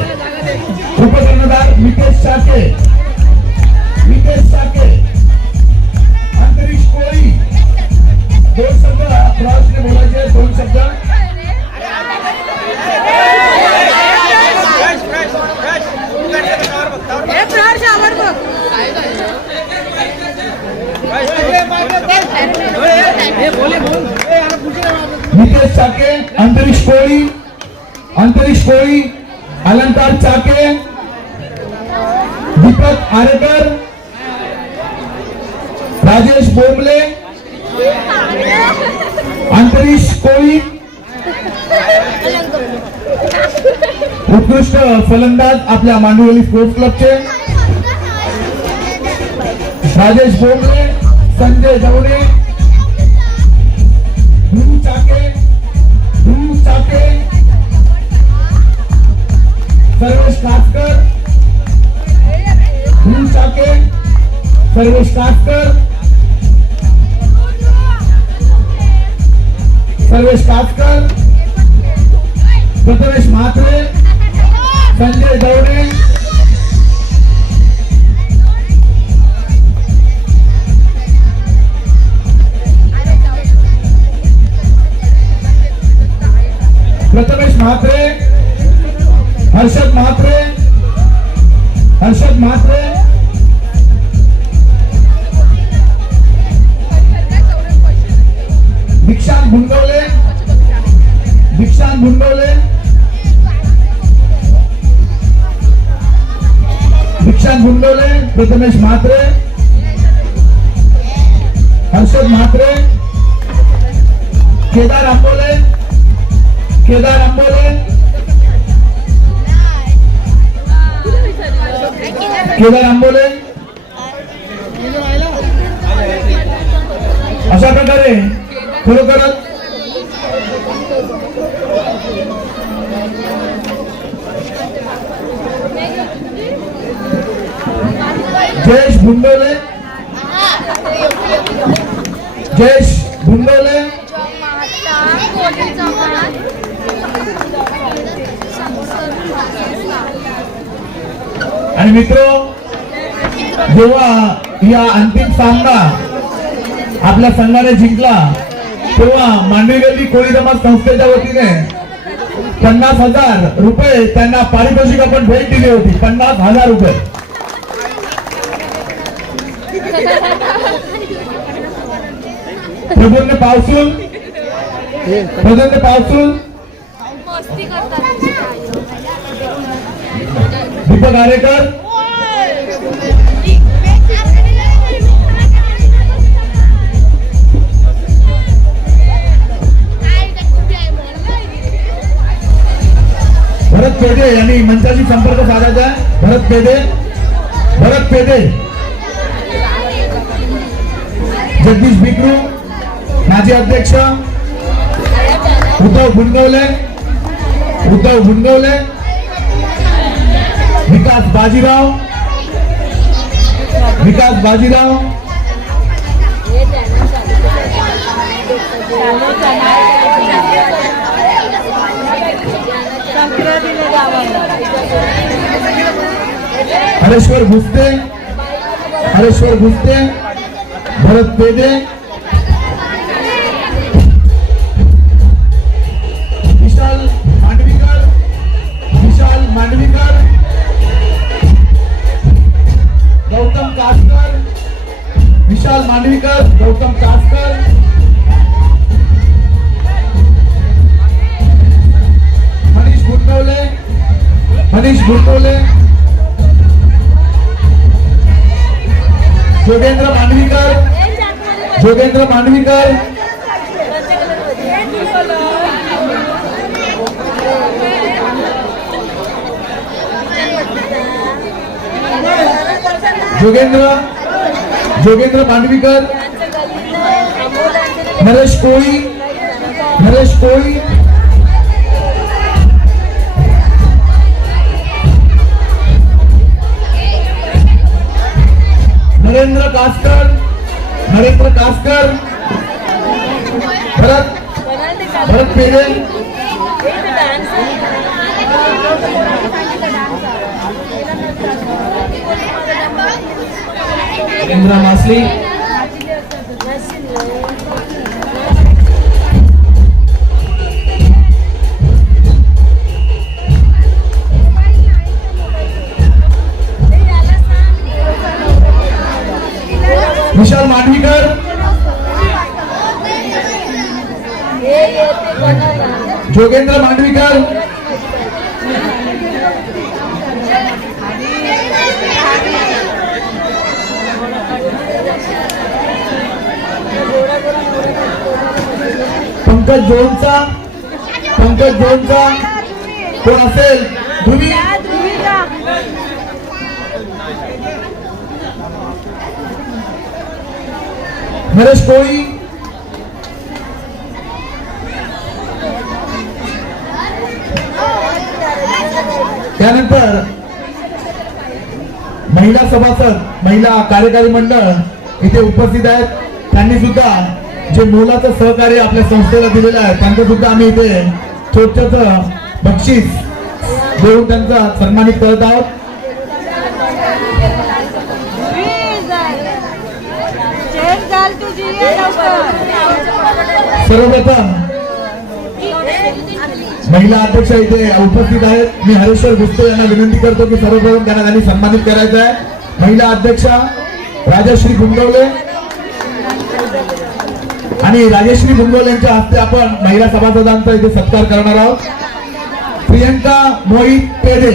उपकर्णधार नितेश चाके अंतरिक्ष कोळी 2 शब्द प्रहर्षने बोलायचे. 2 शब्द. नितेश चाके अंतरिक्ष कोळी अलंकार चाके दीपक आरेकर राजेश बोंबले अंतरिक्ष कोळी उत्कृष्ट फलंदाज आपल्या मांडवी गल्ली स्पोर्ट्स क्लबचे राजेश बोंबले संजय जवरे ध्रुव चाके सर्वेश कासकर प्रथमेश म्हात्रे संजय दौरे हर्षद म्हात्रे दीक्षांत भुंडवले प्रथमेश म्हात्रे हर्षद म्हात्रे केदार आंबोले अशा प्रकारे खरोखरच जयेश भुंडवले आणि मित्र जेव्हा या अंतिम सामना आपल्या संघाने जिंकला तेव्हा मांडवी गल्ली कोळी जमात संस्थेच्या वतीने 50,000 रुपये त्यांना पारितोषिक आपण भेट दिली होती. 50,000 रुपये. प्रबोधन पावसून प्रेझेंट पावसूल दीपक आरेकर, भरत पेढे यांनी मंचाशी संपर्क साधायचा आहे. भरत पेढे, जगदीश बिकरू, माजी अध्यक्ष उद्धव भुनगवले, विकास बाजीराव, हरेश्वर भुस्ते, भरत पेढे, विशाल मांडवीकर, गौतम कासकर, मनीष गुरतवले, जोगेंद्र मांडवीकर, जोगेंद्र मांडवीकर, नरेश कोळी, नरेंद्र कासकर, भरत पेढे, इंद्रा मासली, विशाल मांडवीकर, जोगेंद्र मांडवीकर, पंकज जोनचा कोण असेल? ध्रुवी, नरेश कोळी, त्यानंतर महिला सभासद, महिला कार्यकारी मंडळ इथे उपस्थित आहेत. त्यांनी सुद्धा जे मोलाचं सहकार्य आपल्या संस्थेला दिलेलं आहे त्यांचं सुद्धा आम्ही इथे छोटस बक्षीस देऊन त्यांचा सन्मानित करत आहोत. सर्वप्रथम महिला अध्यक्ष इथे उपस्थित आहेत. मी हरेश्वर भुस्ते यांना विनंती करतो की सर्वप्रथम त्यांनी सन्मानित करायचं आहे. महिला अध्यक्षा राजश्री गुंडवले आणि राजश्री गुंडवले यांच्या हस्ते आपण महिला सभासदांचा इथे सत्कार करणार आहोत. प्रियंका मोहित पेढे,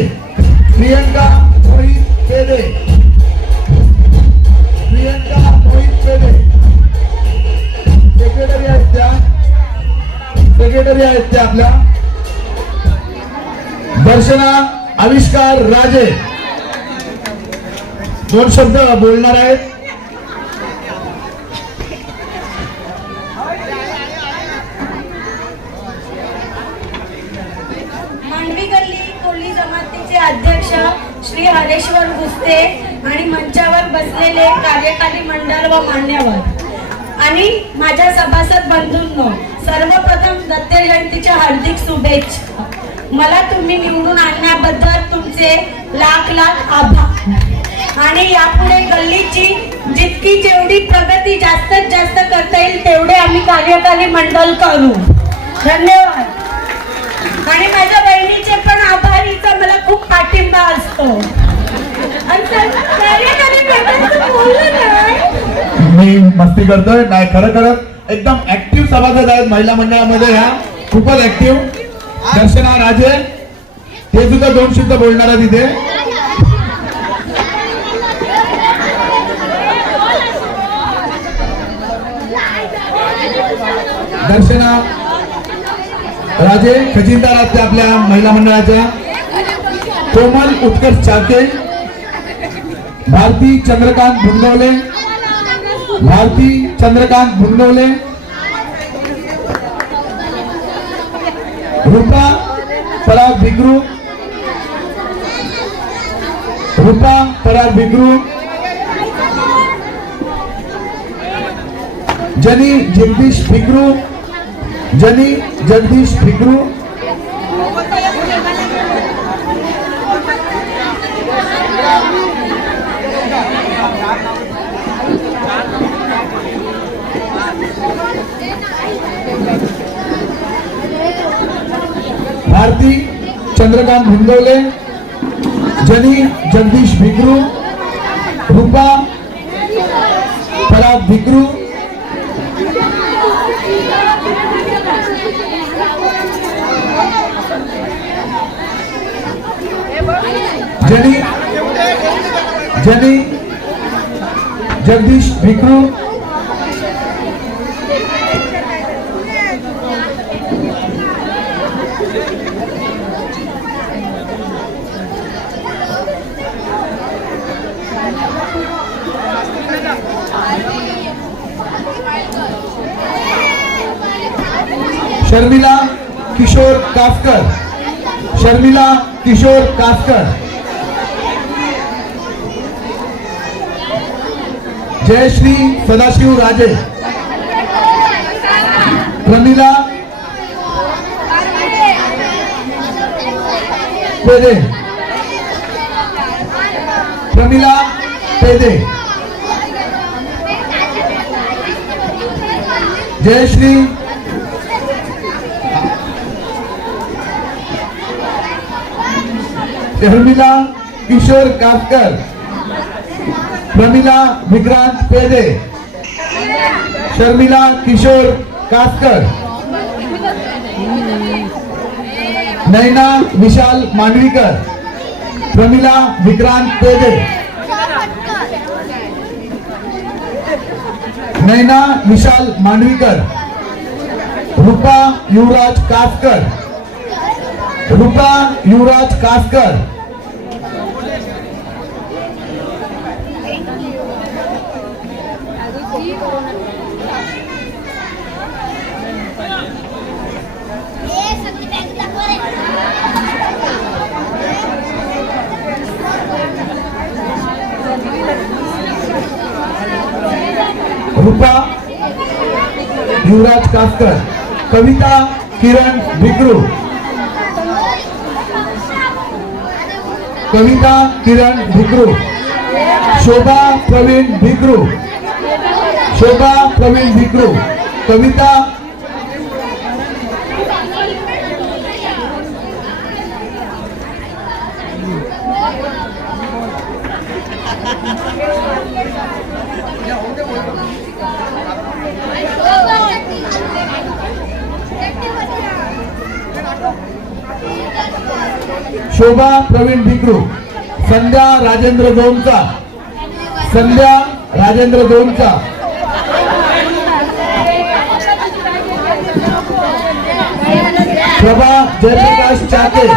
सेक्रेटरी आहेत त्या आपल्या. दर्शना आविष्कार राजे 2 शब्द बोलणार आहेत. मांडवी गल्ली कोळी जमातीचे अध्यक्ष श्री हरेश्वर भुस्ते आणि मंचावर बसलेले कार्यकारी मंडळ व मान्यवर आणि माझ्या सभासद बंधूंनो, सर्वप्रथम दत्त जयंतीच्या हार्दिक शुभेच्छा. मला तुम्ही निवडून आणण्याबद्दल तुमचे लाख आभार. आणि यापुढे गल्लीची जितकी जेवढी प्रगती जास्तीत जास्त करता येईल तेवढे आम्ही कार्यकारी मंडळ करू. धन्यवाद. आणि माझ्या बहिणीचे पण आभारीचा मला खूप पाठिंबा असतो. मी मस्ती करतोय नाही, खरं एकदम ऍक्टिव्ह सभासद आहेत महिला मंडळामध्ये, ह्या खूपच ऍक्टिव्ह. दर्शना राजे, ते सुद्धा 2 शब्द बोलणार आहेत इथे. दर्शना राजे खजिनदार आहेत त्या आपल्या महिला मंडळाच्या. कोमल उत्कर्ष चाके, भारती चंद्रकांत भुंगवले, भारती चंद्रकांत भुंगवले, रूपा पराग भिगरू, रूपा पराग भिगरू, जनी जगदीश भिगरू, जनी जगदीश भिगरू, भारती चंद्रकांत भुंगवले, जनी जगदीश भिगरू, रूपा पराग भिगरू, जनी जगदीश भिगरू, शर्मिला किशोर कासकर, शर्मिला किशोर कासकर, जयश्री सदाशिव राजे, प्रमिला पेदे, प्रमिला पेदे, जयश्री शर्मिला किशोर कासकर, प्रमिला विक्रांत पेदे, शर्मिला किशोर कासकर, नैना विशाल मांडवीकर, प्रमिला विक्रांत पेदे, नैना विशाल मांडवीकर, रूपा युवराज कासकर, रूपा युवराज कासकर, रूपा युवराज कासकर, कविता किरण भिगरू, कविता किरण भिगरू, शोभा प्रवीण भिगरू, शोभा प्रवीण भिगरू, कविता शोभा प्रवीण भिगरू, संध्या राजेंद्र दोनचा, संध्या राजेंद्र दोनचा, प्रभा जयप्रकाश चाके,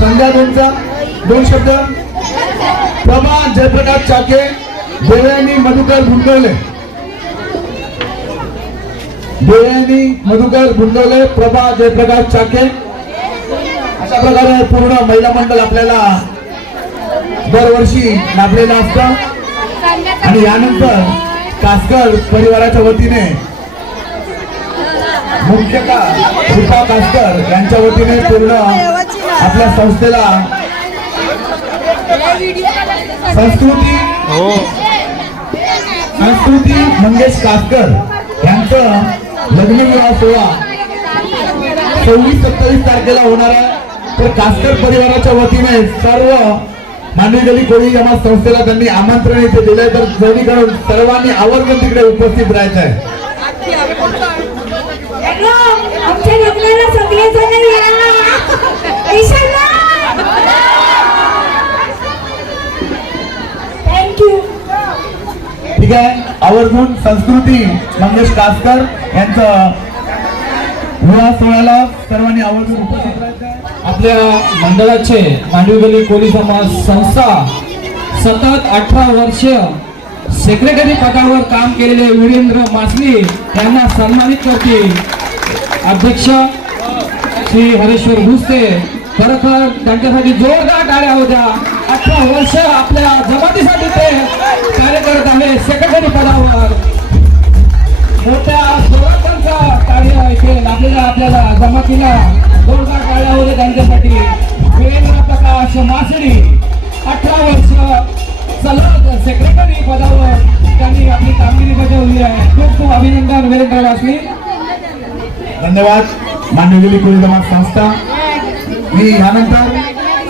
संध्या दोनचा 2 शब्द, प्रभा जयप्रकाश चाके, देवयानी मधुकर भुंगवले, देवयानी मधुकर भुंगवले, प्रभा जयप्रकाश चाके. अशा प्रकारे पूर्ण महिला मंडळ आपल्याला दरवर्षी लाभलेलं असतं आणि यानंतर कासकर परिवाराच्या वतीने मुख्यतः कृपा कासकर यांच्या वतीने पूर्ण आपल्या संस्थेला संस्कृती मंगेश कासकर यांचं लग्न विवाह सोहळा 26-27 तारखेला होणार आहे. तर कासकर परिवाराच्या वतीने सर्व मांडवी गल्ली कोळी जमात संस्थेला त्यांनी आमंत्रण इथे दिलंय. तर जेणेकरून सर्वांनी आवर्जून तिकडे उपस्थित राहायचं आहे. आमच्या लग्नाला सगळे जण थँक्यू. ठीक आहे. आवर्जून संस्कृती मंगेश कासकर यांचं विवाह सोहळ्याला सर्वांनी आवर्जून उपस्थित राहायचं आहे. आपल्या मंडळाचे मांडवी गल्ली कोळी समाज संस्था सतत 18 वर्ष सेक्रेटरी पदावर काम केलेले वीरेंद्र मासली यांना सन्मानित करते. अध्यक्ष श्री हरेश्वर भुस्ते, खरोखर त्यांच्यासाठी जोरदार टाळ्या होत्या. 18 वर्ष आपल्या जमातीसाठी ते कार्य करत आहे. सेक्रेटरी पदावर मोठ्या स्वराज्यांचा कार्य इथे लाभलेला आपल्याला जमातीला जोरदार टाळ्या होत्या त्यांच्यासाठी. वीरेंद्र प्रकाश मासडी 18 वर्ष सलग सेक्रेटरी पदावर त्यांनी आपली कामगिरी बजावली आहे. खूप खूप अभिनंदन वीरेंद्र मासडी. धन्यवाद मांडवी गल्ली कोळी जमात संस्था. मी यानंतर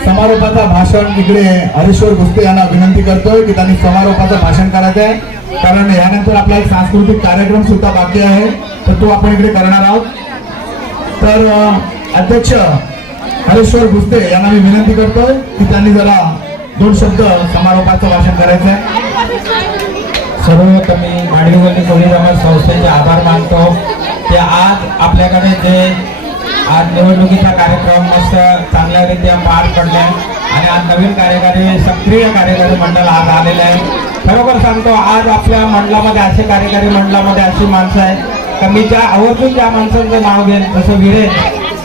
समारोपाचा भाषण इकडे हरेश्वर भुस्ते यांना विनंती करतोय की त्यांनी समारोपाचं भाषण करायचं आहे. कारण यानंतर आपला एक सांस्कृतिक कार्यक्रम सुद्धा बाकी आहे, तर तो आपण इकडे करणार आहोत. तर अध्यक्ष हरेश्वर भुस्ते यांना मी विनंती करतोय की त्यांनी जरा 2 शब्द समारोपाचं भाषण करायचं आहे. सर्वप्रथम मी मांडवी गल्ली कोळी जमात संस्थेचे आभार मानतो की आज आपल्याकडे जे आज निवडणुकीचा कार्यक्रम मस्त चांगल्यारीत्या पार पडला आणि आज नवीन कार्यकारी सक्रिय कार्यकारी मंडळ आज आलेलं आहे. खरोखर सांगतो, आज आपल्या मंडळामध्ये असे कार्यकारी मंडळामध्ये अशी माणसं आहेत का मी ज्या आवर्जून ज्या माणसांचं नाव घेईन, जसं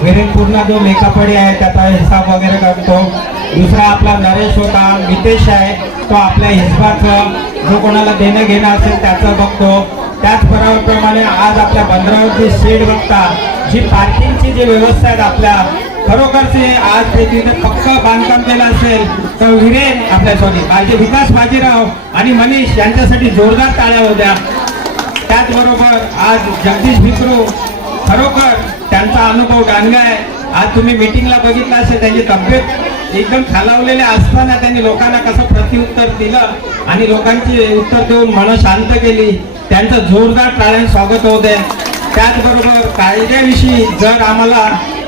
वीरेन पूर्ण जो लेखापडी आहे त्याचा हिसाब वगैरे करतो. दुसरा आपला नरेश होता, मितेश आहे, तो आपल्या हिशोबाचं जो कोणाला देणं घेणं असेल त्याचं बघतो. त्याचप्रमाणे आज आपल्या बंदरावरची शेड बघता, जी पार्किंगची जी व्यवस्था आहे आपल्या खरोखरचे आज ते तिथे पक्क बांधकाम केलं असेल तर वीरेन आपल्या विकास बाजीराव आणि मनीष यांच्यासाठी जोरदार टाळ्या होत्या. त्याचबरोबर आज जगदीश भिक्रू, खरोखर त्यांचा अनुभव गाणगा आहे. आज तुम्ही मीटिंगला बघितलं असेल, त्यांची तब्येत एकदम खालावलेल्या असताना त्यांनी लोकांना कसं प्रत्युत्तर दिलं आणि लोकांची उत्तर देऊन मन शांत केली. त्यांचं जोरदार टाळ्याने स्वागत होते. त्याचबरोबर कायद्याविषयी जर आम्हाला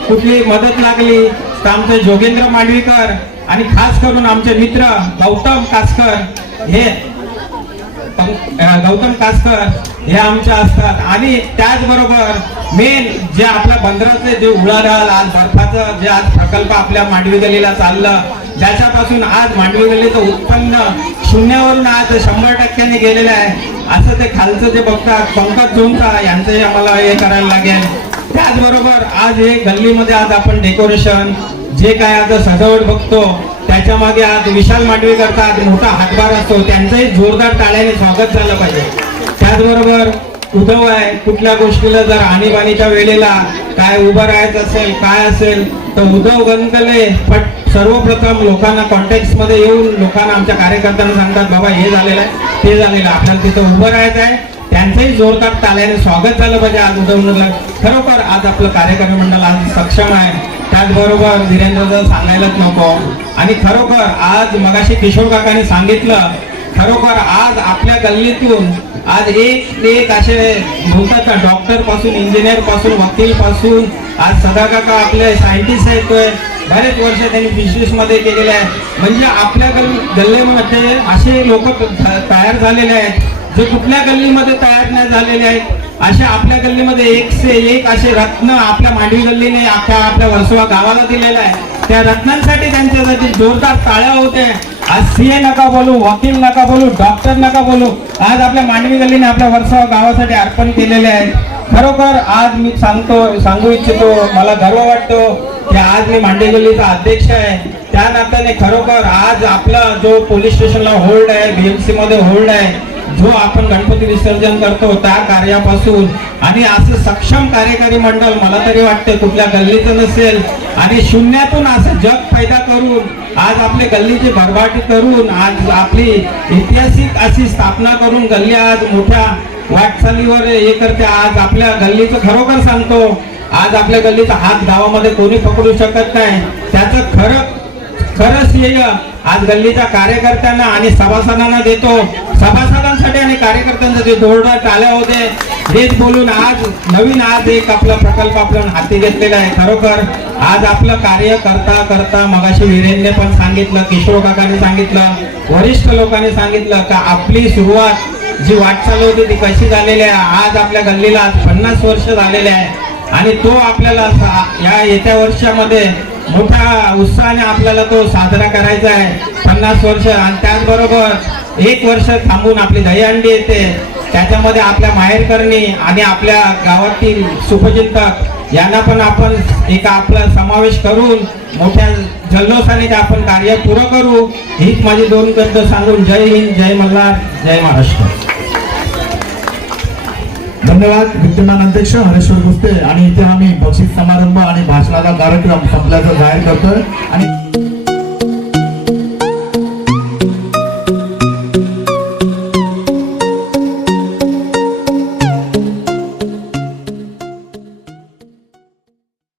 कुठली मदत लागली तर आमचे जोगेंद्र मांडवीकर आणि खास करून आमचे मित्र गौतम कासकर हे आमच्या असतात. आणि त्याचबरोबर मेन जे आपल्या बंदराचे जे उडाडाल आज बर्फाचं जे आज प्रकल्प आपल्या मांडवी गल्लीला चाललं, ज्याच्यापासून आज मांडवी गल्लीचं उत्पन्न शून्यावरून आज 100% गेलेलं आहे. असं ते खालचं जे बघतात पंकज जोंका यांचंही आम्हाला हे करायला लागेल. त्याचबरोबर आज हे गल्लीमध्ये आज आपण डेकोरेशन जे काय आज सजावट बघतो त्याच्या मागे आज विशाल मांडवी करतात, मोठा हातभार असतो, त्यांचंही जोरदार टाळ्याने स्वागत झालं पाहिजे. त्याचबरोबर उद्धव आहे, कुठल्या गोष्टीला जर आणीबाणीच्या वेळेला काय उभं राहायचं असेल काय असेल तर उद्धव गणकले सर्वप्रथम लोकांना कॉन्टॅक्ट मध्ये येऊन लोकांना आमच्या कार्यकर्त्यांना सांगतात बाबा हे झालेलं आहे ते झालेलं आहे, आपल्याला तिथं उभं राहायचं आहे. त्यांचंही जोरदार टाळ्याने स्वागत झालं पाहिजे. आज उद्धवला खरोखर आज आपलं कार्यकारी मंडळ आज सक्षम आहे. त्याचबरोबर वीरेंद्रचं सांगायलाच नको. आणि खरोखर आज मगाशी किशोर काकांनी सांगितलं, खरोखर आज आपल्या गल्लीतून आज एक असे बोलतात ना, डॉक्टर पासून इंजिनियर पासून वकील पासून आज सदा काका आपले सायंटिस्ट आहेत. बरेच वर्ष त्यांनी फिशरीज मध्ये केलेले आहे. म्हणजे आपल्या गल्लीमध्ये असे लोक तयार झालेले आहेत जे कुठल्या गल्लीमध्ये तयार नाही झालेले आहेत. अशा आपल्या गल्लीमध्ये 1 से 1 असे रत्न आपल्या मांडवी गल्लीने आपल्या वर्सोवा गावाला दिलेला आहे. त्या रत्नांसाठी त्यांच्यासाठी जोरदार टाळ्या होते. आज सीए नका बोलू, वकील नका बोलू, डॉक्टर नका बोलू, आज आपल्या मांडवी गल्लीने आपल्या वर्सोवा गावासाठी अर्पण केलेले आहे. खरोखर आज मी सांगू इच्छितो, मला गर्व वाटतो की आज मी मांडवी गल्लीचा अध्यक्ष आहे. त्या नात्याने खरोखर आज आपला जो पोलीस स्टेशनला होल्ड आहे, BMC मध्ये होल्ड आहे, जो आपण गणपती विसर्जन करतो त्या कार्यापासून आणि असं सक्षम कार्यकारी मंडळ मला तरी वाटतं कुठल्या गल्लीचं नसेल आणि शून्यातून असं जग पैदा करून आज आपल्या गल्लीची भरभराटी करून आज आपली ऐतिहासिक अशी स्थापना करून गल्ली आज मोठ्या वाटचालीवर हे करते. आज आपल्या गल्लीचं खरोखर सांगतो, आज आपल्या गल्लीचा हात गावामध्ये कोणी पकडू शकत नाही. त्याचं खरं श्रेय आज गल्लीच्या कार्यकर्त्यांना आणि सभासदांना देतो. सभासदांसाठी आणि कार्यकर्त्यांसाठी जोरदार टाळ्या होते. हेच बोलून आज एक आपला प्रकल्प आपण हाती घेतलेला आहे. खरोखर आज आपलं कार्य करता मगाशी वीरेंने पण सांगितलं, किशोर काकांनी सांगितलं, वरिष्ठ लोकांनी सांगितलं का आपली सुरुवात जी वाटचाल होती ती कशी झालेली आहे. आज आपल्या गल्लीला आज 50 वर्ष झालेले आहे आणि तो आपल्याला या येत्या वर्षामध्ये मोठ्या उत्साहाने आपल्याला तो साजरा करायचा आहे. 50 वर्ष आणि त्याचबरोबर 1 वर्ष थांबून आपली दहीहंडी येते. त्याच्यामध्ये आपल्या माहेरकरणी आणि आपल्या गावातील सुपचिंतक यांना पण आपण एका आपला समावेश करून मोठ्या जल्लोषाने ते आपण कार्य पुरं करू. हीच माझी 2 शब्द सांगून जय हिंद, जय मल्हार, जय महाराष्ट्र. धन्यवाद विद्यमान अध्यक्ष हरेश्वर गुस्ते. आणि इथे आम्ही बक्षीस समारंभ आणि भाषणाचा कार्यक्रम संपल्याचं जाहीर करतोय आणि